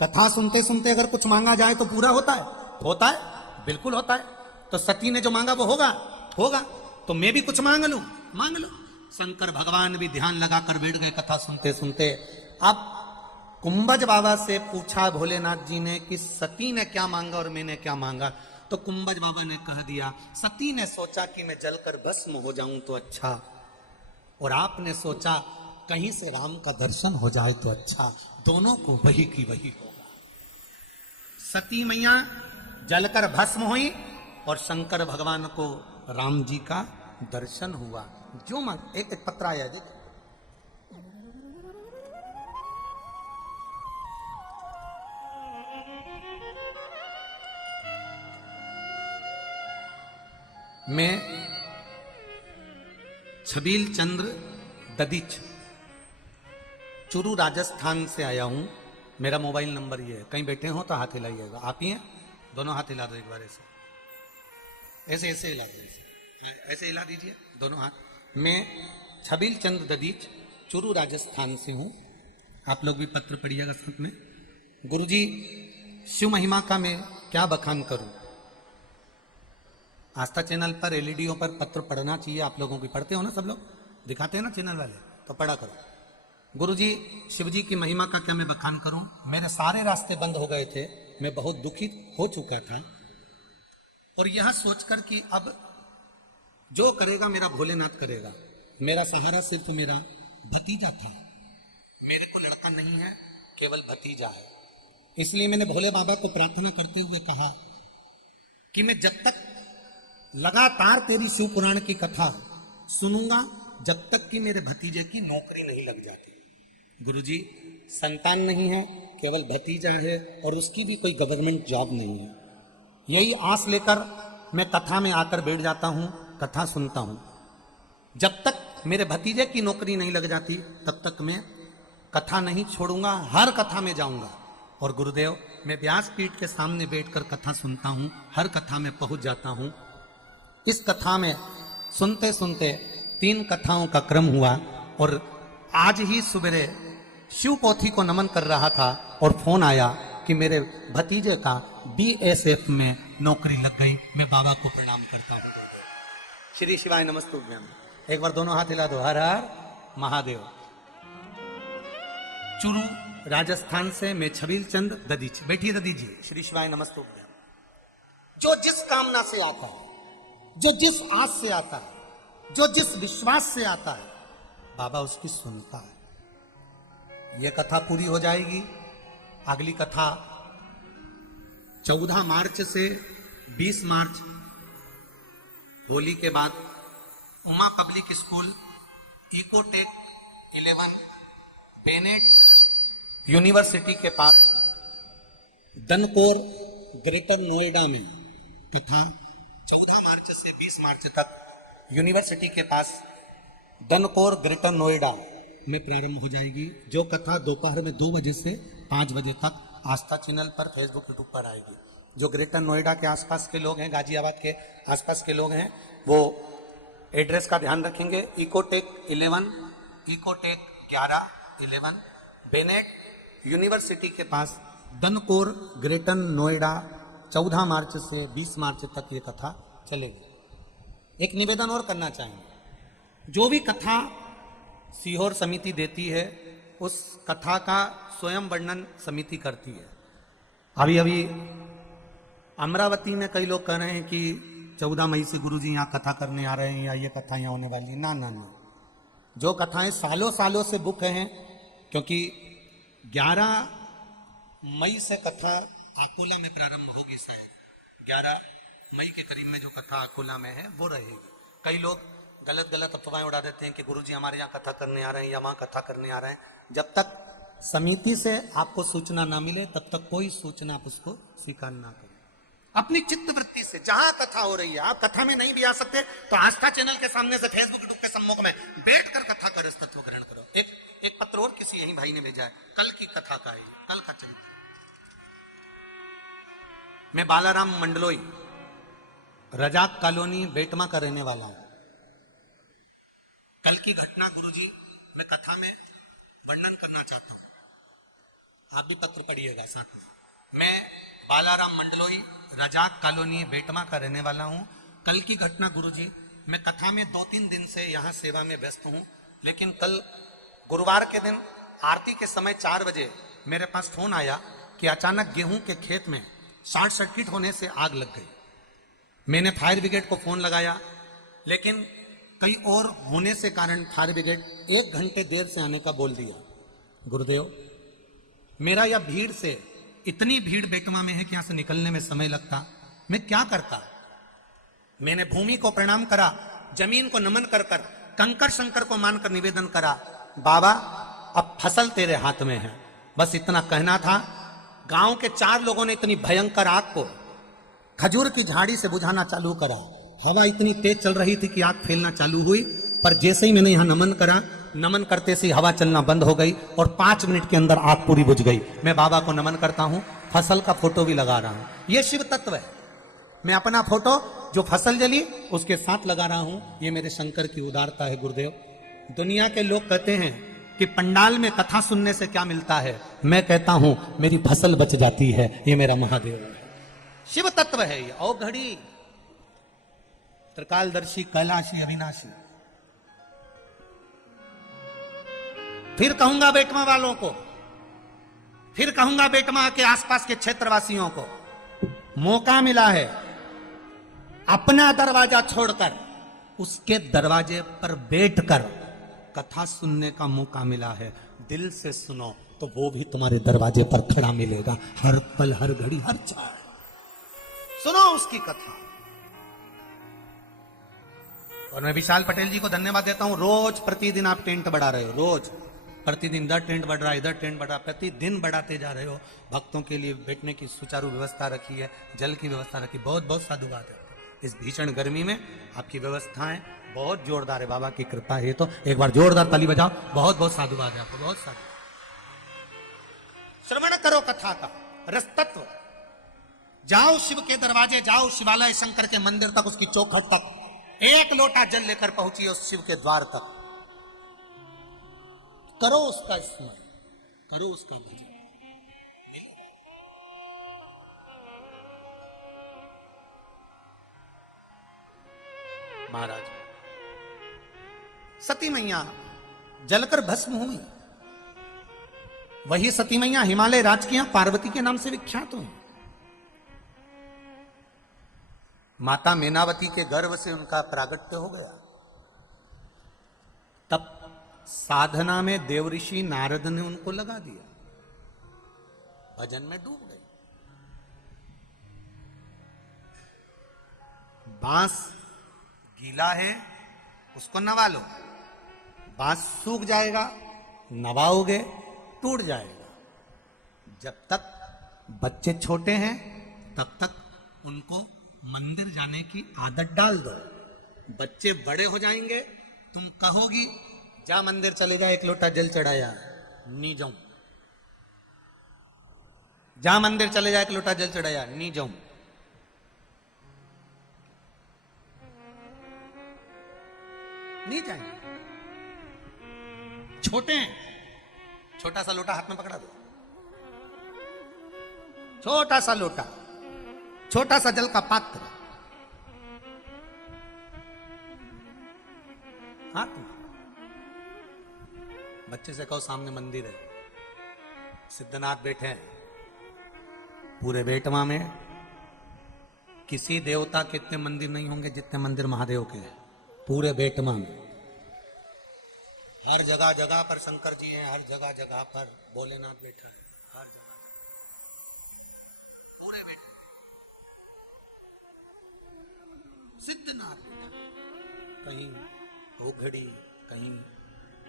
कथा सुनते सुनते अगर कुछ मांगा जाए तो पूरा होता है? होता है, बिल्कुल होता है। तो सती ने जो मांगा वो होगा, होगा। तो मैं भी कुछ मांग लूं, मांग लो। शंकर भगवान भी ध्यान लगाकर बैठ गए कथा सुनते सुनते। अब कुंभज बाबा से पूछा भोलेनाथ जी ने कि सती ने क्या मांगा और मैंने क्या मांगा? तो कुंभज बाबा ने कह दिया, सती ने सोचा कि मैं जलकर भस्म हो जाऊं तो अच्छा, और आपने सोचा कहीं से राम का दर्शन हो जाए तो अच्छा। दोनों को वही की वही होगा। सती मैया जलकर भस्म हुई और शंकर भगवान को राम जी का दर्शन हुआ। जो मांग, एक पत्र आया है, मैं छबील चंद्र ददीच चुरू राजस्थान से आया हूं। मेरा मोबाइल नंबर ये है, कहीं बैठे हो तो हाथ हिलाइएगा। आप ही हैं? दोनों हाथ हिला दो एक बार, ऐसे ऐसे हिला दो, ऐसे हिला दीजिए दोनों हाथ। मैं छबील चंद्र ददीच चुरू राजस्थान से हूं। आप लोग भी पत्र पढ़िएगा साथ में। गुरुजी, शिव महिमा का मैं क्या बखान करूं? आस्था चैनल पर एलईडीओ पर पत्र पढ़ना चाहिए। आप लोगों की पढ़ते हो ना, सब लोग दिखाते हैं ना चैनल वाले, तो पढ़ा करो। गुरुजी, शिव जी की महिमा का क्या मैं बखान करूं? मेरे सारे रास्ते बंद हो गए थे, मैं बहुत दुखी हो चुका था, और यह सोचकर कि अब जो करेगा मेरा भोलेनाथ करेगा। मेरा सहारा सिर्फ मेरा भतीजा था, मेरे को लड़का नहीं है, केवल भतीजा है। इसलिए मैंने भोले बाबा को प्रार्थना करते हुए कहा कि मैं जब तक लगातार तेरी शिव पुराण की कथा सुनूंगा जब तक कि मेरे भतीजे की नौकरी नहीं लग जाती। गुरुजी, संतान नहीं है, केवल भतीजा है और उसकी भी कोई गवर्नमेंट जॉब नहीं है। यही आस लेकर मैं कथा में आकर बैठ जाता हूं, कथा सुनता हूं। जब तक मेरे भतीजे की नौकरी नहीं लग जाती तब तक मैं कथा नहीं छोड़ूंगा, हर कथा में जाऊंगा। और गुरुदेव, मैं व्यासपीठ के सामने बैठकर कथा सुनता हूं, हर कथा में पहुंच जाता हूं। इस कथा में सुनते सुनते 3 कथाओं का क्रम हुआ और आज ही सवेरे शिव पोथी को नमन कर रहा था और फोन आया कि मेरे भतीजे का BSF में नौकरी लग गई। मैं बाबा को प्रणाम करता हूं। श्री शिवाय नमस्तुभ्यम। एक बार दोनों हाथ हिला दो, हर हर महादेव। चुरू राजस्थान से मैं छबील चंद ददीज। बैठिए ददी जी। श्री शिवाय नमस्तुभ्यम। जो जिस कामना से आता है, जो जिस आस से आता है, जो जिस विश्वास से आता है, बाबा उसकी सुनता है। यह कथा पूरी हो जाएगी। अगली कथा 14 मार्च से 20 मार्च, होली के बाद Uma public school, Ecotech 11, Bennett university के पास दनकोर ग्रेटर नोएडा में कथा 14 मार्च से 20 मार्च तक यूनिवर्सिटी के पास दनकोर ग्रेटर नोएडा में प्रारंभ हो जाएगी। जो कथा दोपहर में 2 बजे से 5 बजे तक आस्था चैनल पर, फेसबुक, यूट्यूब पर आएगी। जो ग्रेटर नोएडा के आसपास के लोग हैं, गाजियाबाद के आसपास के लोग हैं, वो एड्रेस का ध्यान रखेंगे। इकोटेक 11, इकोटेक 11, 11, बेनेट यूनिवर्सिटी के पास दनकोर ग्रेटर नोएडा 14 मार्च से 20 मार्च तक ये कथा चलेगी। एक निवेदन और करना चाहेंगे। जो भी कथा सीहोर समिति देती है उस कथा का स्वयं वर्णन समिति करती है। अभी अभी अमरावती में कई लोग कह रहे हैं कि 14 मई से गुरुजी यहाँ कथा करने आ रहे हैं या ये कथा यहाँ होने वाली है। ना ना ना, जो कथाएं सालों सालों से बुक हैं, क्योंकि 11 मई से कथा अकोला में प्रारंभ होगी। शायद 11 मई के करीब में जो कथा अकोला में है वो रहेगी। कई लोग गलत गलत अफवाहें उड़ा देते हैं कि गुरुजी हमारे यहाँ कथा करने आ रहे हैं या वहाँ कथा करने आ रहे हैं। जब तक समिति से आपको सूचना ना मिले तब तक कोई सूचना आप उसको स्वीकार ना करें। अपनी चित्त वृत्ति से जहां कथा हो रही है, आप कथा में नहीं भी आ सकते तो आस्था चैनल के सामने से, फेसबुक, यूट्यूब के सम्मुख में बैठकर कथा करो, इस तत्व ग्रहण करो। एक पत्र और किसी यही भाई ने भेजा है, कल की कथा का है, कल का चरित्र। मैं बालाराम मंडलोई, रजाक कॉलोनी, बेटमा का रहने वाला हूं। कल की घटना गुरुजी मैं कथा में वर्णन करना चाहता हूं। आप भी पत्र पढ़िएगा साथ में। मैं बालाराम मंडलोई, रजाक कॉलोनी, बेटमा का रहने वाला हूं। कल की घटना गुरुजी, मैं कथा में 2-3 दिन से यहां सेवा में व्यस्त हूं, लेकिन कल गुरुवार के दिन आरती के समय 4 बजे मेरे पास फोन आया कि अचानक गेहूं के खेत में शॉर्ट सर्किट होने से आग लग गई। मैंने फायर ब्रिगेड को फोन लगाया, लेकिन कई और होने से कारण फायर ब्रिगेड 1 घंटे देर से आने का बोल दिया। गुरुदेव, मेरा यह भीड़ से, इतनी भीड़ बेटमा में है कि यहां से निकलने में समय लगता, मैं क्या करता। मैंने भूमि को प्रणाम करा, जमीन को नमन कर कर, कंकर शंकर को मानकर निवेदन करा, बाबा अब फसल तेरे हाथ में है। बस इतना कहना था। गांव के 4 लोगों ने इतनी भयंकर आग को खजूर की झाड़ी से बुझाना चालू करा। हवा इतनी तेज चल रही थी कि आग फैलना चालू हुई, पर जैसे ही मैंने यहां नमन करा, नमन करते से हवा चलना बंद हो गई और 5 मिनट के अंदर आग पूरी बुझ गई। मैं बाबा को नमन करता हूं, फसल का फोटो भी लगा रहा हूं। यह शिव तत्व है। मैं अपना फोटो जो फसल जली उसके साथ लगा रहा हूं। यह मेरे शंकर की उदारता है। गुरुदेव, दुनिया के लोग कहते हैं कि पंडाल में कथा सुनने से क्या मिलता है, मैं कहता हूं मेरी फसल बच जाती है। ये मेरा महादेव है, शिव तत्व है। ये औ घड़ी त्रिकालदर्शी, कैलाशी, अविनाशी। फिर कहूंगा बेटमा वालों को, फिर कहूंगा बेटमा के आसपास के क्षेत्रवासियों को, मौका मिला है अपना दरवाजा छोड़कर उसके दरवाजे पर बैठकर कथा सुनने का मौका मिला है। दिल से सुनो, तो वो भी तुम्हारे दरवाजे पर खड़ा मिलेगा, हर पल, हर घड़ी, हर चाल। सुनो उसकी कथा। और मैं विशाल पटेल जी को धन्यवाद देता हूं, रोज प्रतिदिन आप टेंट बढ़ा रहे हो, रोज प्रतिदिन इधर टेंट बढ़ रहा है, इधर टेंट बढ़ रहा है, प्रतिदिन बढ़ाते जा रहे हो। भक्तों के लिए बैठने की सुचारू व्यवस्था रखी है, जल की व्यवस्था रखी, बहुत बहुत साधुवाद है। इस भीषण गर्मी में आपकी व्यवस्थाएं बहुत जोरदार है, बाबा की कृपा है। तो एक बार जोरदार ताली बजाओ, बहुत बहुत साधुवाद है आपको, बहुत साधु। श्रवण करो कथा का रस तत्व। जाओ शिव के दरवाजे, जाओ शिवालय शंकर के मंदिर तक, उसकी चौखट तक, एक लोटा जल लेकर पहुंचिए उस शिव के द्वार तक। करो उसका स्मरण, करो उसका भजन। महाराज, सती मैया जलकर भस्म हुई। वही सती मैया हिमालय राज की यहां पार्वती के नाम से विख्यात हुई। माता मेनावती के गर्भ से उनका प्रागट्य हो गया। तब साधना में देवऋषि नारद ने उनको लगा दिया, भजन में डूब गए। बांस गीला है, उसको नवा लो, बांस सूख जाएगा, नवाओगे टूट जाएगा। जब तक बच्चे छोटे हैं तब तक उनको मंदिर जाने की आदत डाल दो। बच्चे बड़े हो जाएंगे, तुम कहोगी जा मंदिर चले जा, एक लोटा जल चढ़ाया, नहीं जाऊं। जा मंदिर चले जा, एक लोटा जल चढ़ाया, नहीं जाऊं। नहीं जाएंगे, छोटे हैं। छोटा सा लोटा हाथ में पकड़ा दो, छोटा सा लोटा, छोटा सा जल का पात्र हाथ में। बच्चे से कहो सामने मंदिर है, सिद्धनाथ बैठे हैं। पूरे बेटवा में किसी देवता के इतने मंदिर नहीं होंगे जितने मंदिर महादेव के हैं पूरे बेटवा में। हर जगह जगह पर शंकर जी हैं, हर जगह जगह पर भोलेनाथ बैठा है, हर जगह पूरे बेटे सिद्धनाथ बैठा, कहीं ओघड़ी, कहीं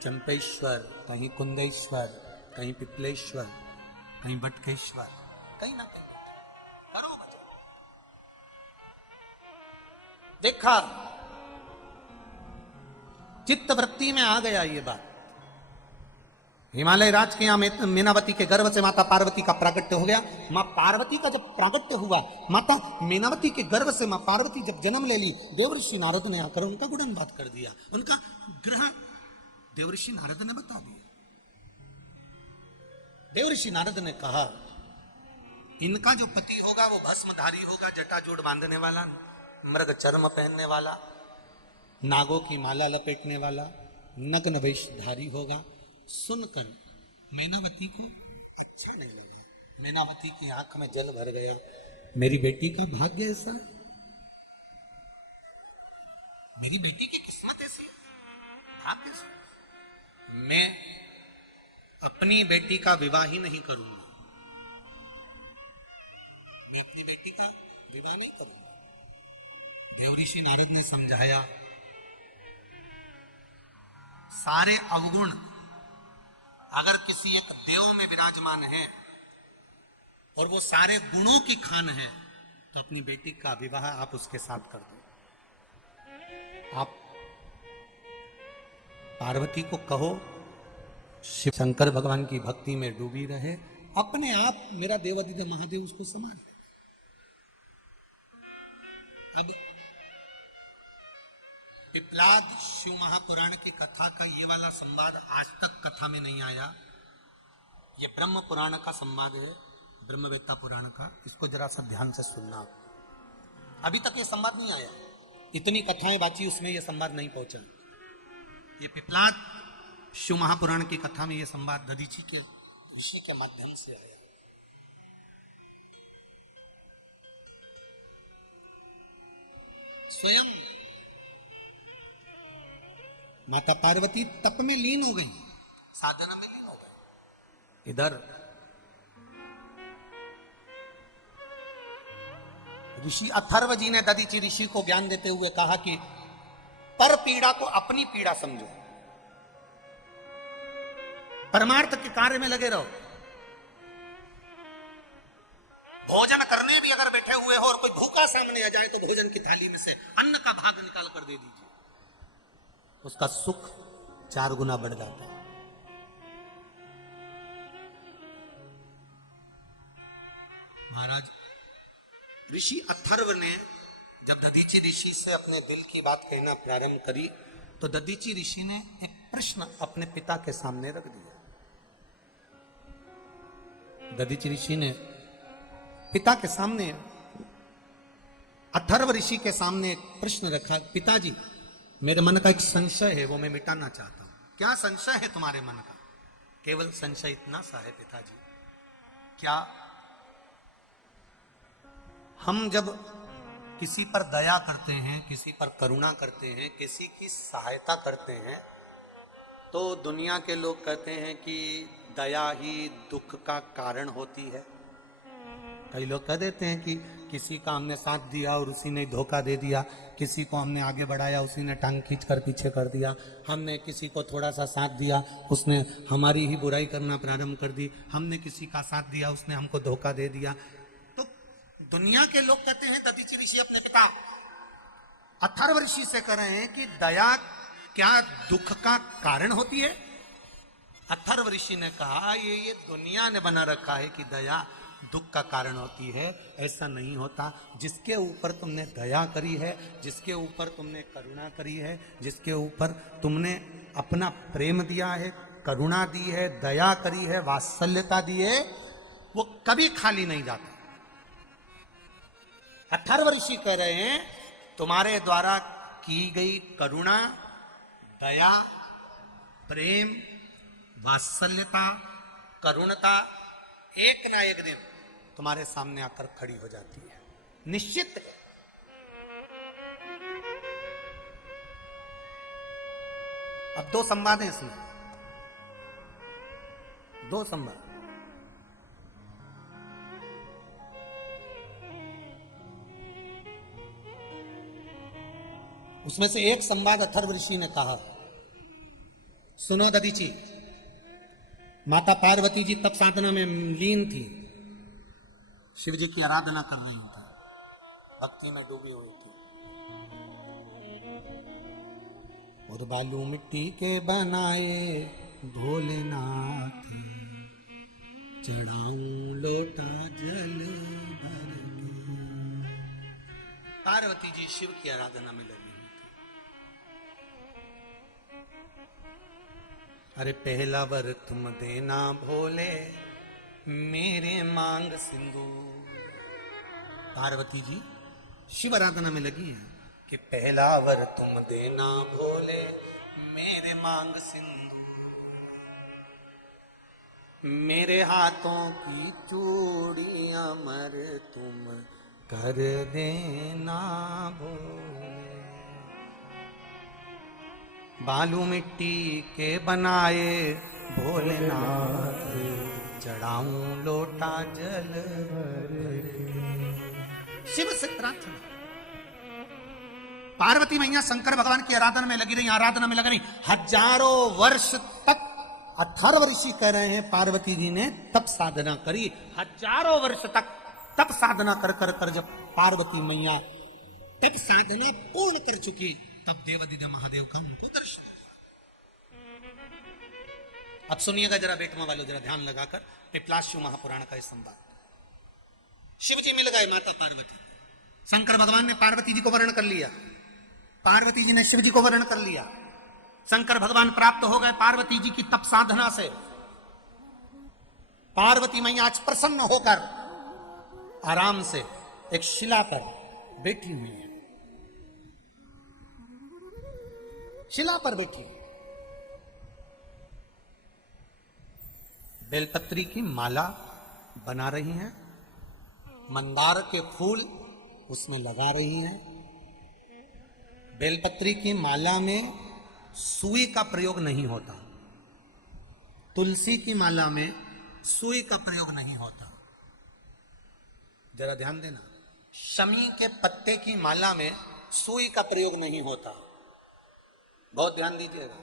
चंपेश्वर, कहीं कुंदेश्वर, कहीं पिपलेश्वर, कहीं बटकेश्वर, कहीं ना कहीं करो भजन। देखा, चित्त वृत्ति में आ गया ये बात। हिमालय राज के यहां मेनावती के गर्भ से माता पार्वती का प्रागट्य हो गया। मां पार्वती का जब प्रागट्य हुआ, माता मेनावती के गर्भ से मां पार्वती जब जन्म ले ली, देवऋषि नारद ने आकर उनका गुणगान कर दिया, उनका ग्रह देवऋषि नारद ने बता दिया। देवऋषि नारद ने कहा इनका जो पति होगा वो भस्मधारी होगा, जटाजूट बांधने वाला, मृग चर्म पहनने वाला, नागों की माला लपेटने वाला, नग्न वेशधारी होगा। सुनकर मेनावती को अच्छा नहीं लगा। मेनावती की आंख में जल भर गया। मेरी बेटी का भाग्य ऐसा, मेरी बेटी की किस्मत ऐसी, भाग्य ऐसा। मैं अपनी बेटी का विवाह ही नहीं करूंगा, मैं अपनी बेटी का विवाह नहीं करूंगा। देवऋषि नारद ने समझाया, सारे अवगुण अगर किसी एक देव में विराजमान है और वो सारे गुणों की खान है, तो अपनी बेटी का विवाह आप उसके साथ कर दो। आप पार्वती को कहो शिव शंकर भगवान की भक्ति में डूबी रहे, अपने आप मेरा देवादिदेव महादेव उसको संभाल ले। अब पिपलाद शिव महापुराण की कथा का ये वाला संवाद आज तक कथा में नहीं आया। ये ब्रह्म पुराण का संवाद है, ब्रह्मवेत्ता पुराण का। इसको जरा सा ध्यान से सुनना। अभी तक ये संवाद नहीं आया, इतनी कथाएं बाची उसमें ये संवाद नहीं पहुंचा। ये पिपलाद शिव महापुराण की कथा में ये संवाद दधीची के ऋषि के माध्यम से आया। स्वयं माता पार्वती तप में लीन हो गई, साधना में लीन हो गई। इधर ऋषि अथर्व जी ने दधीचि ऋषि को ज्ञान देते हुए कहा कि पर पीड़ा को अपनी पीड़ा समझो, परमार्थ के कार्य में लगे रहो। भोजन करने भी अगर बैठे हुए हो और कोई भूखा सामने आ जाए तो भोजन की थाली में से अन्न का भाग निकाल कर दे दीजिए, उसका सुख 4 गुना बढ़ जाता है। महाराज ऋषि अथर्व ने जब दधीचि ऋषि से अपने दिल की बात कहना प्रारंभ करी तो दधीचि ऋषि ने एक प्रश्न अपने पिता के सामने रख दिया। दधीचि ऋषि ने पिता के सामने, अथर्व ऋषि के सामने एक प्रश्न रखा, पिताजी मेरे मन का एक संशय है, वो मैं मिटाना चाहता हूं। क्या संशय है तुम्हारे मन का? केवल संशय इतना सा है पिताजी, क्या हम जब किसी पर दया करते हैं, किसी पर करुणा करते हैं, किसी की सहायता करते हैं, तो दुनिया के लोग कहते हैं कि दया ही दुख का कारण होती है। कई लोग कह देते हैं कि किसी का हमने साथ दिया और उसी ने धोखा दे दिया, किसी को हमने आगे बढ़ाया उसी ने टांग खींच कर पीछे कर दिया, हमने किसी को थोड़ा सा साथ दिया उसने हमारी ही बुराई करना प्रारंभ कर दी, हमने किसी का साथ दिया उसने हमको धोखा दे दिया। तो दुनिया के लोग कहते हैं, दधीचि ऋषि अपने पिता अथर्व ऋषि से कह रहे हैं कि दया क्या दुख का कारण होती है? अथर्व ऋषि ने कहा ये दुनिया ने बना रखा है कि दया दुख का कारण होती है, ऐसा नहीं होता। जिसके ऊपर तुमने दया करी है, जिसके ऊपर तुमने करुणा करी है, जिसके ऊपर तुमने अपना प्रेम दिया है, करुणा दी है, दया करी है, वात्सल्यता दी है, वो कभी खाली नहीं जाता। अथर्व ऋषि कह रहे हैं तुम्हारे द्वारा की गई करुणा, दया, प्रेम, वात्सल्यता, करुणता एक ना एक दिन तुम्हारे सामने आकर खड़ी हो जाती है, निश्चित है। अब 2 संवाद हैं इसमें, 2 संवाद। उसमें से एक संवाद अथर्व ऋषि ने कहा, सुनो दधीचि, माता पार्वती जी तप साधना में लीन थी, शिव जी की आराधना कर रही थी, भक्ति में डूबी हुई थी। और बालू मिट्टी के बनाए भोलेनाथ, चढ़ाऊं लोटा जल भर के। पार्वती जी शिव की आराधना में लगी हुई थी। अरे पहला वर तुम देना भोले, मेरे मांग सिंधु। पार्वती जी शिव आराधना में लगी है कि पहला वर तुम देना भोले, मेरे मांग सिंधु। मेरे हाथों की चूड़ियां मर तुम कर देना भोले। बालू मिट्टी के बनाए भोलेनाथ, चढ़ाऊं लोटा जल भर के। शिव से प्रार्थना। पार्वती मैया शंकर भगवान की आराधना में लगी रही, आराधना में लगी रही हजारों वर्ष तक। अथर्व ऋषि कह रहे हैं पार्वती जी ने तप साधना करी, हजारों वर्ष तक तप साधना कर कर कर जब पार्वती मैया तप साधना पूर्ण कर चुकी, तब देवदिव्य महादेव का उनको दर्शन हुआ। अब सुनिएगा जरा बेटमा वालों, जरा ध्यान लगाकर पिपलाश्यु महापुराण का इस संवाद। शिव जी मिल गए माता पार्वती, शंकर भगवान ने पार्वती जी को वर्ण कर लिया, पार्वती जी ने शिव जी को वर्ण कर लिया। शंकर भगवान प्राप्त हो गए पार्वती जी की तप साधना से। पार्वती मैया आज प्रसन्न होकर आराम से एक शिला पर बैठी हुई है, शिला पर बैठी। बेलपत्री की माला बना रही हैं, मंदार के फूल उसमें लगा रही हैं। बेलपत्री की माला में सुई का प्रयोग नहीं होता, तुलसी की माला में सुई का प्रयोग नहीं होता। जरा ध्यान देना, शमी के पत्ते की माला में सुई का प्रयोग नहीं होता। बहुत ध्यान दीजिएगा।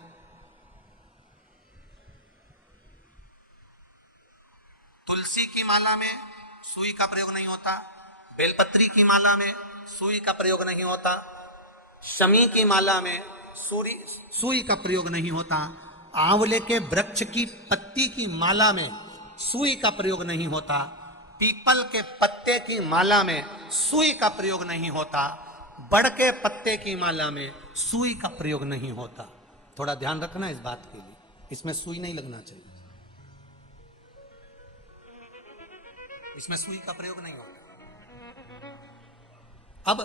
तुलसी की माला में सुई का प्रयोग नहीं होता, बेलपत्री की माला में सुई का प्रयोग नहीं होता, शमी की माला में सुई का प्रयोग नहीं होता, आंवले के वृक्ष की पत्ती की माला में सुई का प्रयोग नहीं होता, पीपल के पत्ते की माला में सुई का प्रयोग नहीं होता, बड़ के पत्ते की माला में सुई का प्रयोग नहीं होता। थोड़ा ध्यान रखना इस बात के लिए, इसमें सुई नहीं लगना चाहिए, इसमें सुई का प्रयोग नहीं होता। अब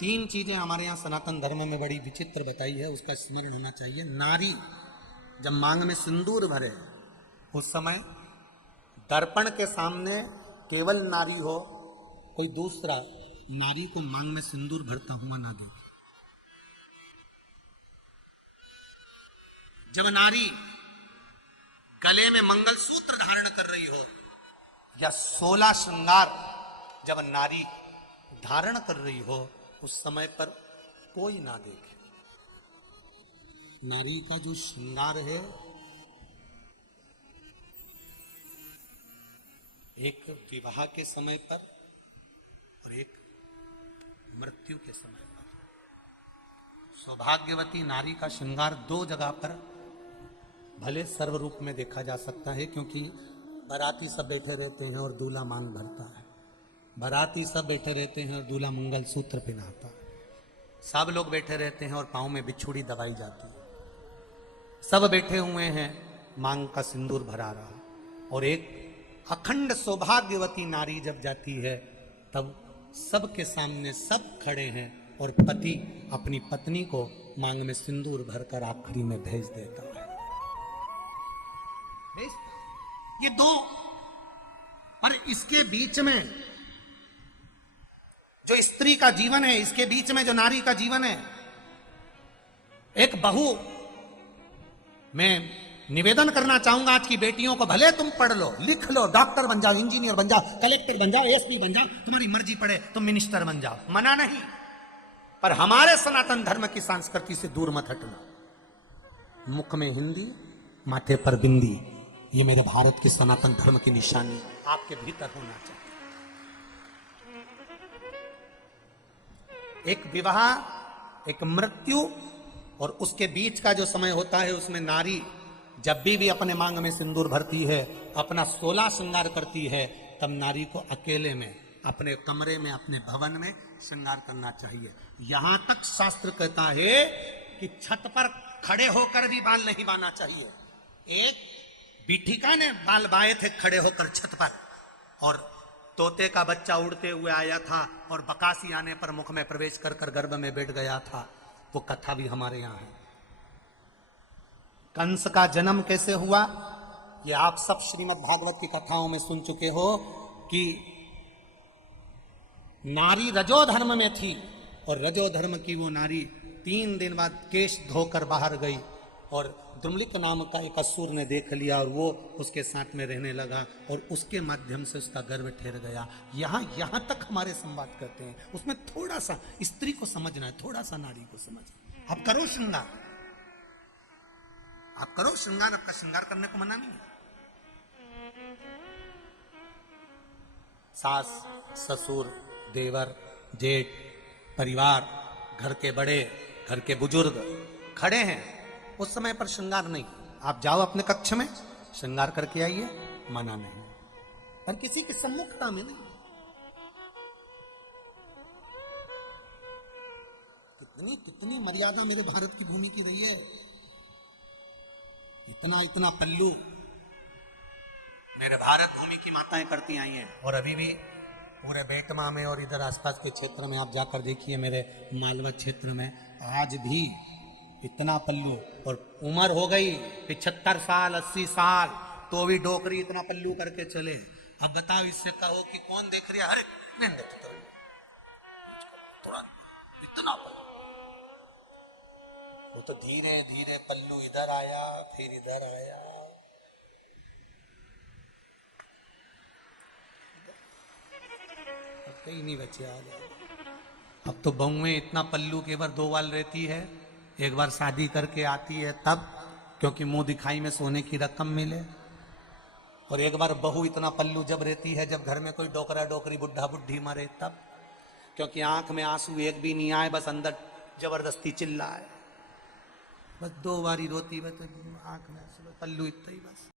तीन चीजें हमारे यहां सनातन धर्म में बड़ी विचित्र बताई है, उसका स्मरण होना चाहिए। नारी जब मांग में सिंदूर भरे उस समय दर्पण के सामने केवल नारी हो, कोई दूसरा नारी को मांग में सिंदूर भरता हुआ ना देखे। जब नारी गले में मंगलसूत्र धारण कर रही हो या 16 श्रृंगार जब नारी धारण कर रही हो, उस समय पर कोई ना देखे। नारी का जो श्रृंगार है एक विवाह के समय पर और एक मृत्यु के समय पर। सौभाग्यवती नारी का श्रृंगार दो जगह पर भले सर्व रूप में देखा जा सकता है, क्योंकि बाराती सब बैठे रहते हैं और दूल्हा मांग भरता है, बाराती सब बैठे रहते हैं और दूल्हा मंगल सूत्र पहनाता है, सब लोग बैठे रहते हैं और पांव में बिछुड़ी दबाई जाती है, सब बैठे हुए हैं, मांग का सिंदूर भरा रहा, और एक अखंड सौभाग्यवती नारी जब जाती है तब सबके सामने सब खड़े हैं और पति अपनी पत्नी को मांग में सिंदूर भरकर आखिरी में भेज देता है। ये दो, और इसके बीच में जो स्त्री का जीवन है, इसके बीच में जो नारी का जीवन है, एक बहू, मैं निवेदन करना चाहूंगा आज की बेटियों को, भले तुम पढ़ लो, लिख लो, डॉक्टर बन जाओ, इंजीनियर बन जाओ, कलेक्टर बन जाओ, एसपी बन जाओ, तुम्हारी मर्जी पड़े तुम मिनिस्टर बन जाओ, मना नहीं, पर हमारे सनातन धर्म की संस्कृति से दूर मत हटना। मुख में हिंदी, माथे पर बिंदी, ये मेरे भारत के सनातन धर्म की निशानी आपके भीतर होना चाहिए। एक विवाह, एक मृत्यु और उसके बीच का जो समय होता है, उसमें नारी जब भी अपने मांग में सिंदूर भरती है, अपना 16 श्रृंगार करती है, तब नारी को अकेले में अपने कमरे में, अपने भवन में श्रृंगार करना चाहिए। यहां तक शास्त्र कहता है कि छत पर खड़े होकर भी बाल नहीं बांधना चाहिए। एक बीठिका ने बाल बाए थे खड़े होकर छत पर, और तोते का बच्चा उड़ते हुए आया था और बकासी आने पर मुख में प्रवेश कर कर गर्भ में बैठ गया था। वो कथा भी हमारे यहां है। कंस का जन्म कैसे हुआ, ये आप सब श्रीमद् भागवत की कथाओं में सुन चुके हो कि नारी रजो धर्म में थी, और रजो धर्म की वो नारी 3 दिन बाद केश धोकर बाहर गई, और द्रुमलिक नाम का एक असुर ने देख लिया और वो उसके साथ में रहने लगा, और उसके माध्यम से उसका गर्भ ठहर गया। यहां तक हमारे संवाद करते हैं, उसमें थोड़ा सा स्त्री को समझना है, थोड़ा सा नारी को समझना। आप करो श्रृंगार, आप करो श्रृंगार, आपका श्रृंगार करने को मना नहीं है। सास, ससुर, देवर, जेठ, परिवार, घर के बड़े, घर के बुजुर्ग खड़े हैं, उस समय पर श्रृंगार नहीं। आप जाओ अपने कक्ष में, श्रृंगार करके आइए, मना नहीं, पर किसी की सम्मुखता में नहीं। कितनी कितनी मर्यादा मेरे भारत की भूमि की रही है। इतना इतना पल्लू मेरे भारत भूमि की माताएं करती आई हैं, और अभी भी पूरे बेटमा में और इधर आसपास के क्षेत्र में आप जाकर देखिए, मेरे मालवा क्षेत्र में आज भी इतना पल्लू, और उम्र हो गई 75 साल 80 साल, तो भी डोकरी इतना पल्लू करके चले। अब बताओ, इससे कहो कि कौन देख रहा है, अरे इतना पल्लू, वो तो धीरे धीरे पल्लू इधर आया, फिर इधर आया, कहीं नहीं बचे आ जाए। अब तो बहुएं इतना पल्लू के बार 2 बार रहती है, एक बार शादी करके आती है तब, क्योंकि मुंह दिखाई में सोने की रकम मिले, और एक बार बहू इतना पल्लू जब रहती है जब घर में कोई डोकरा डोकरी बुढ़ा बुढ़ी मरे तब, क्योंकि आंख में आंसू एक भी नहीं आए, बस अंदर जबरदस्ती चिल्लाए, बस 2 बारी रोती है तो आंख में आंसू, पल्लू इतना ही बस।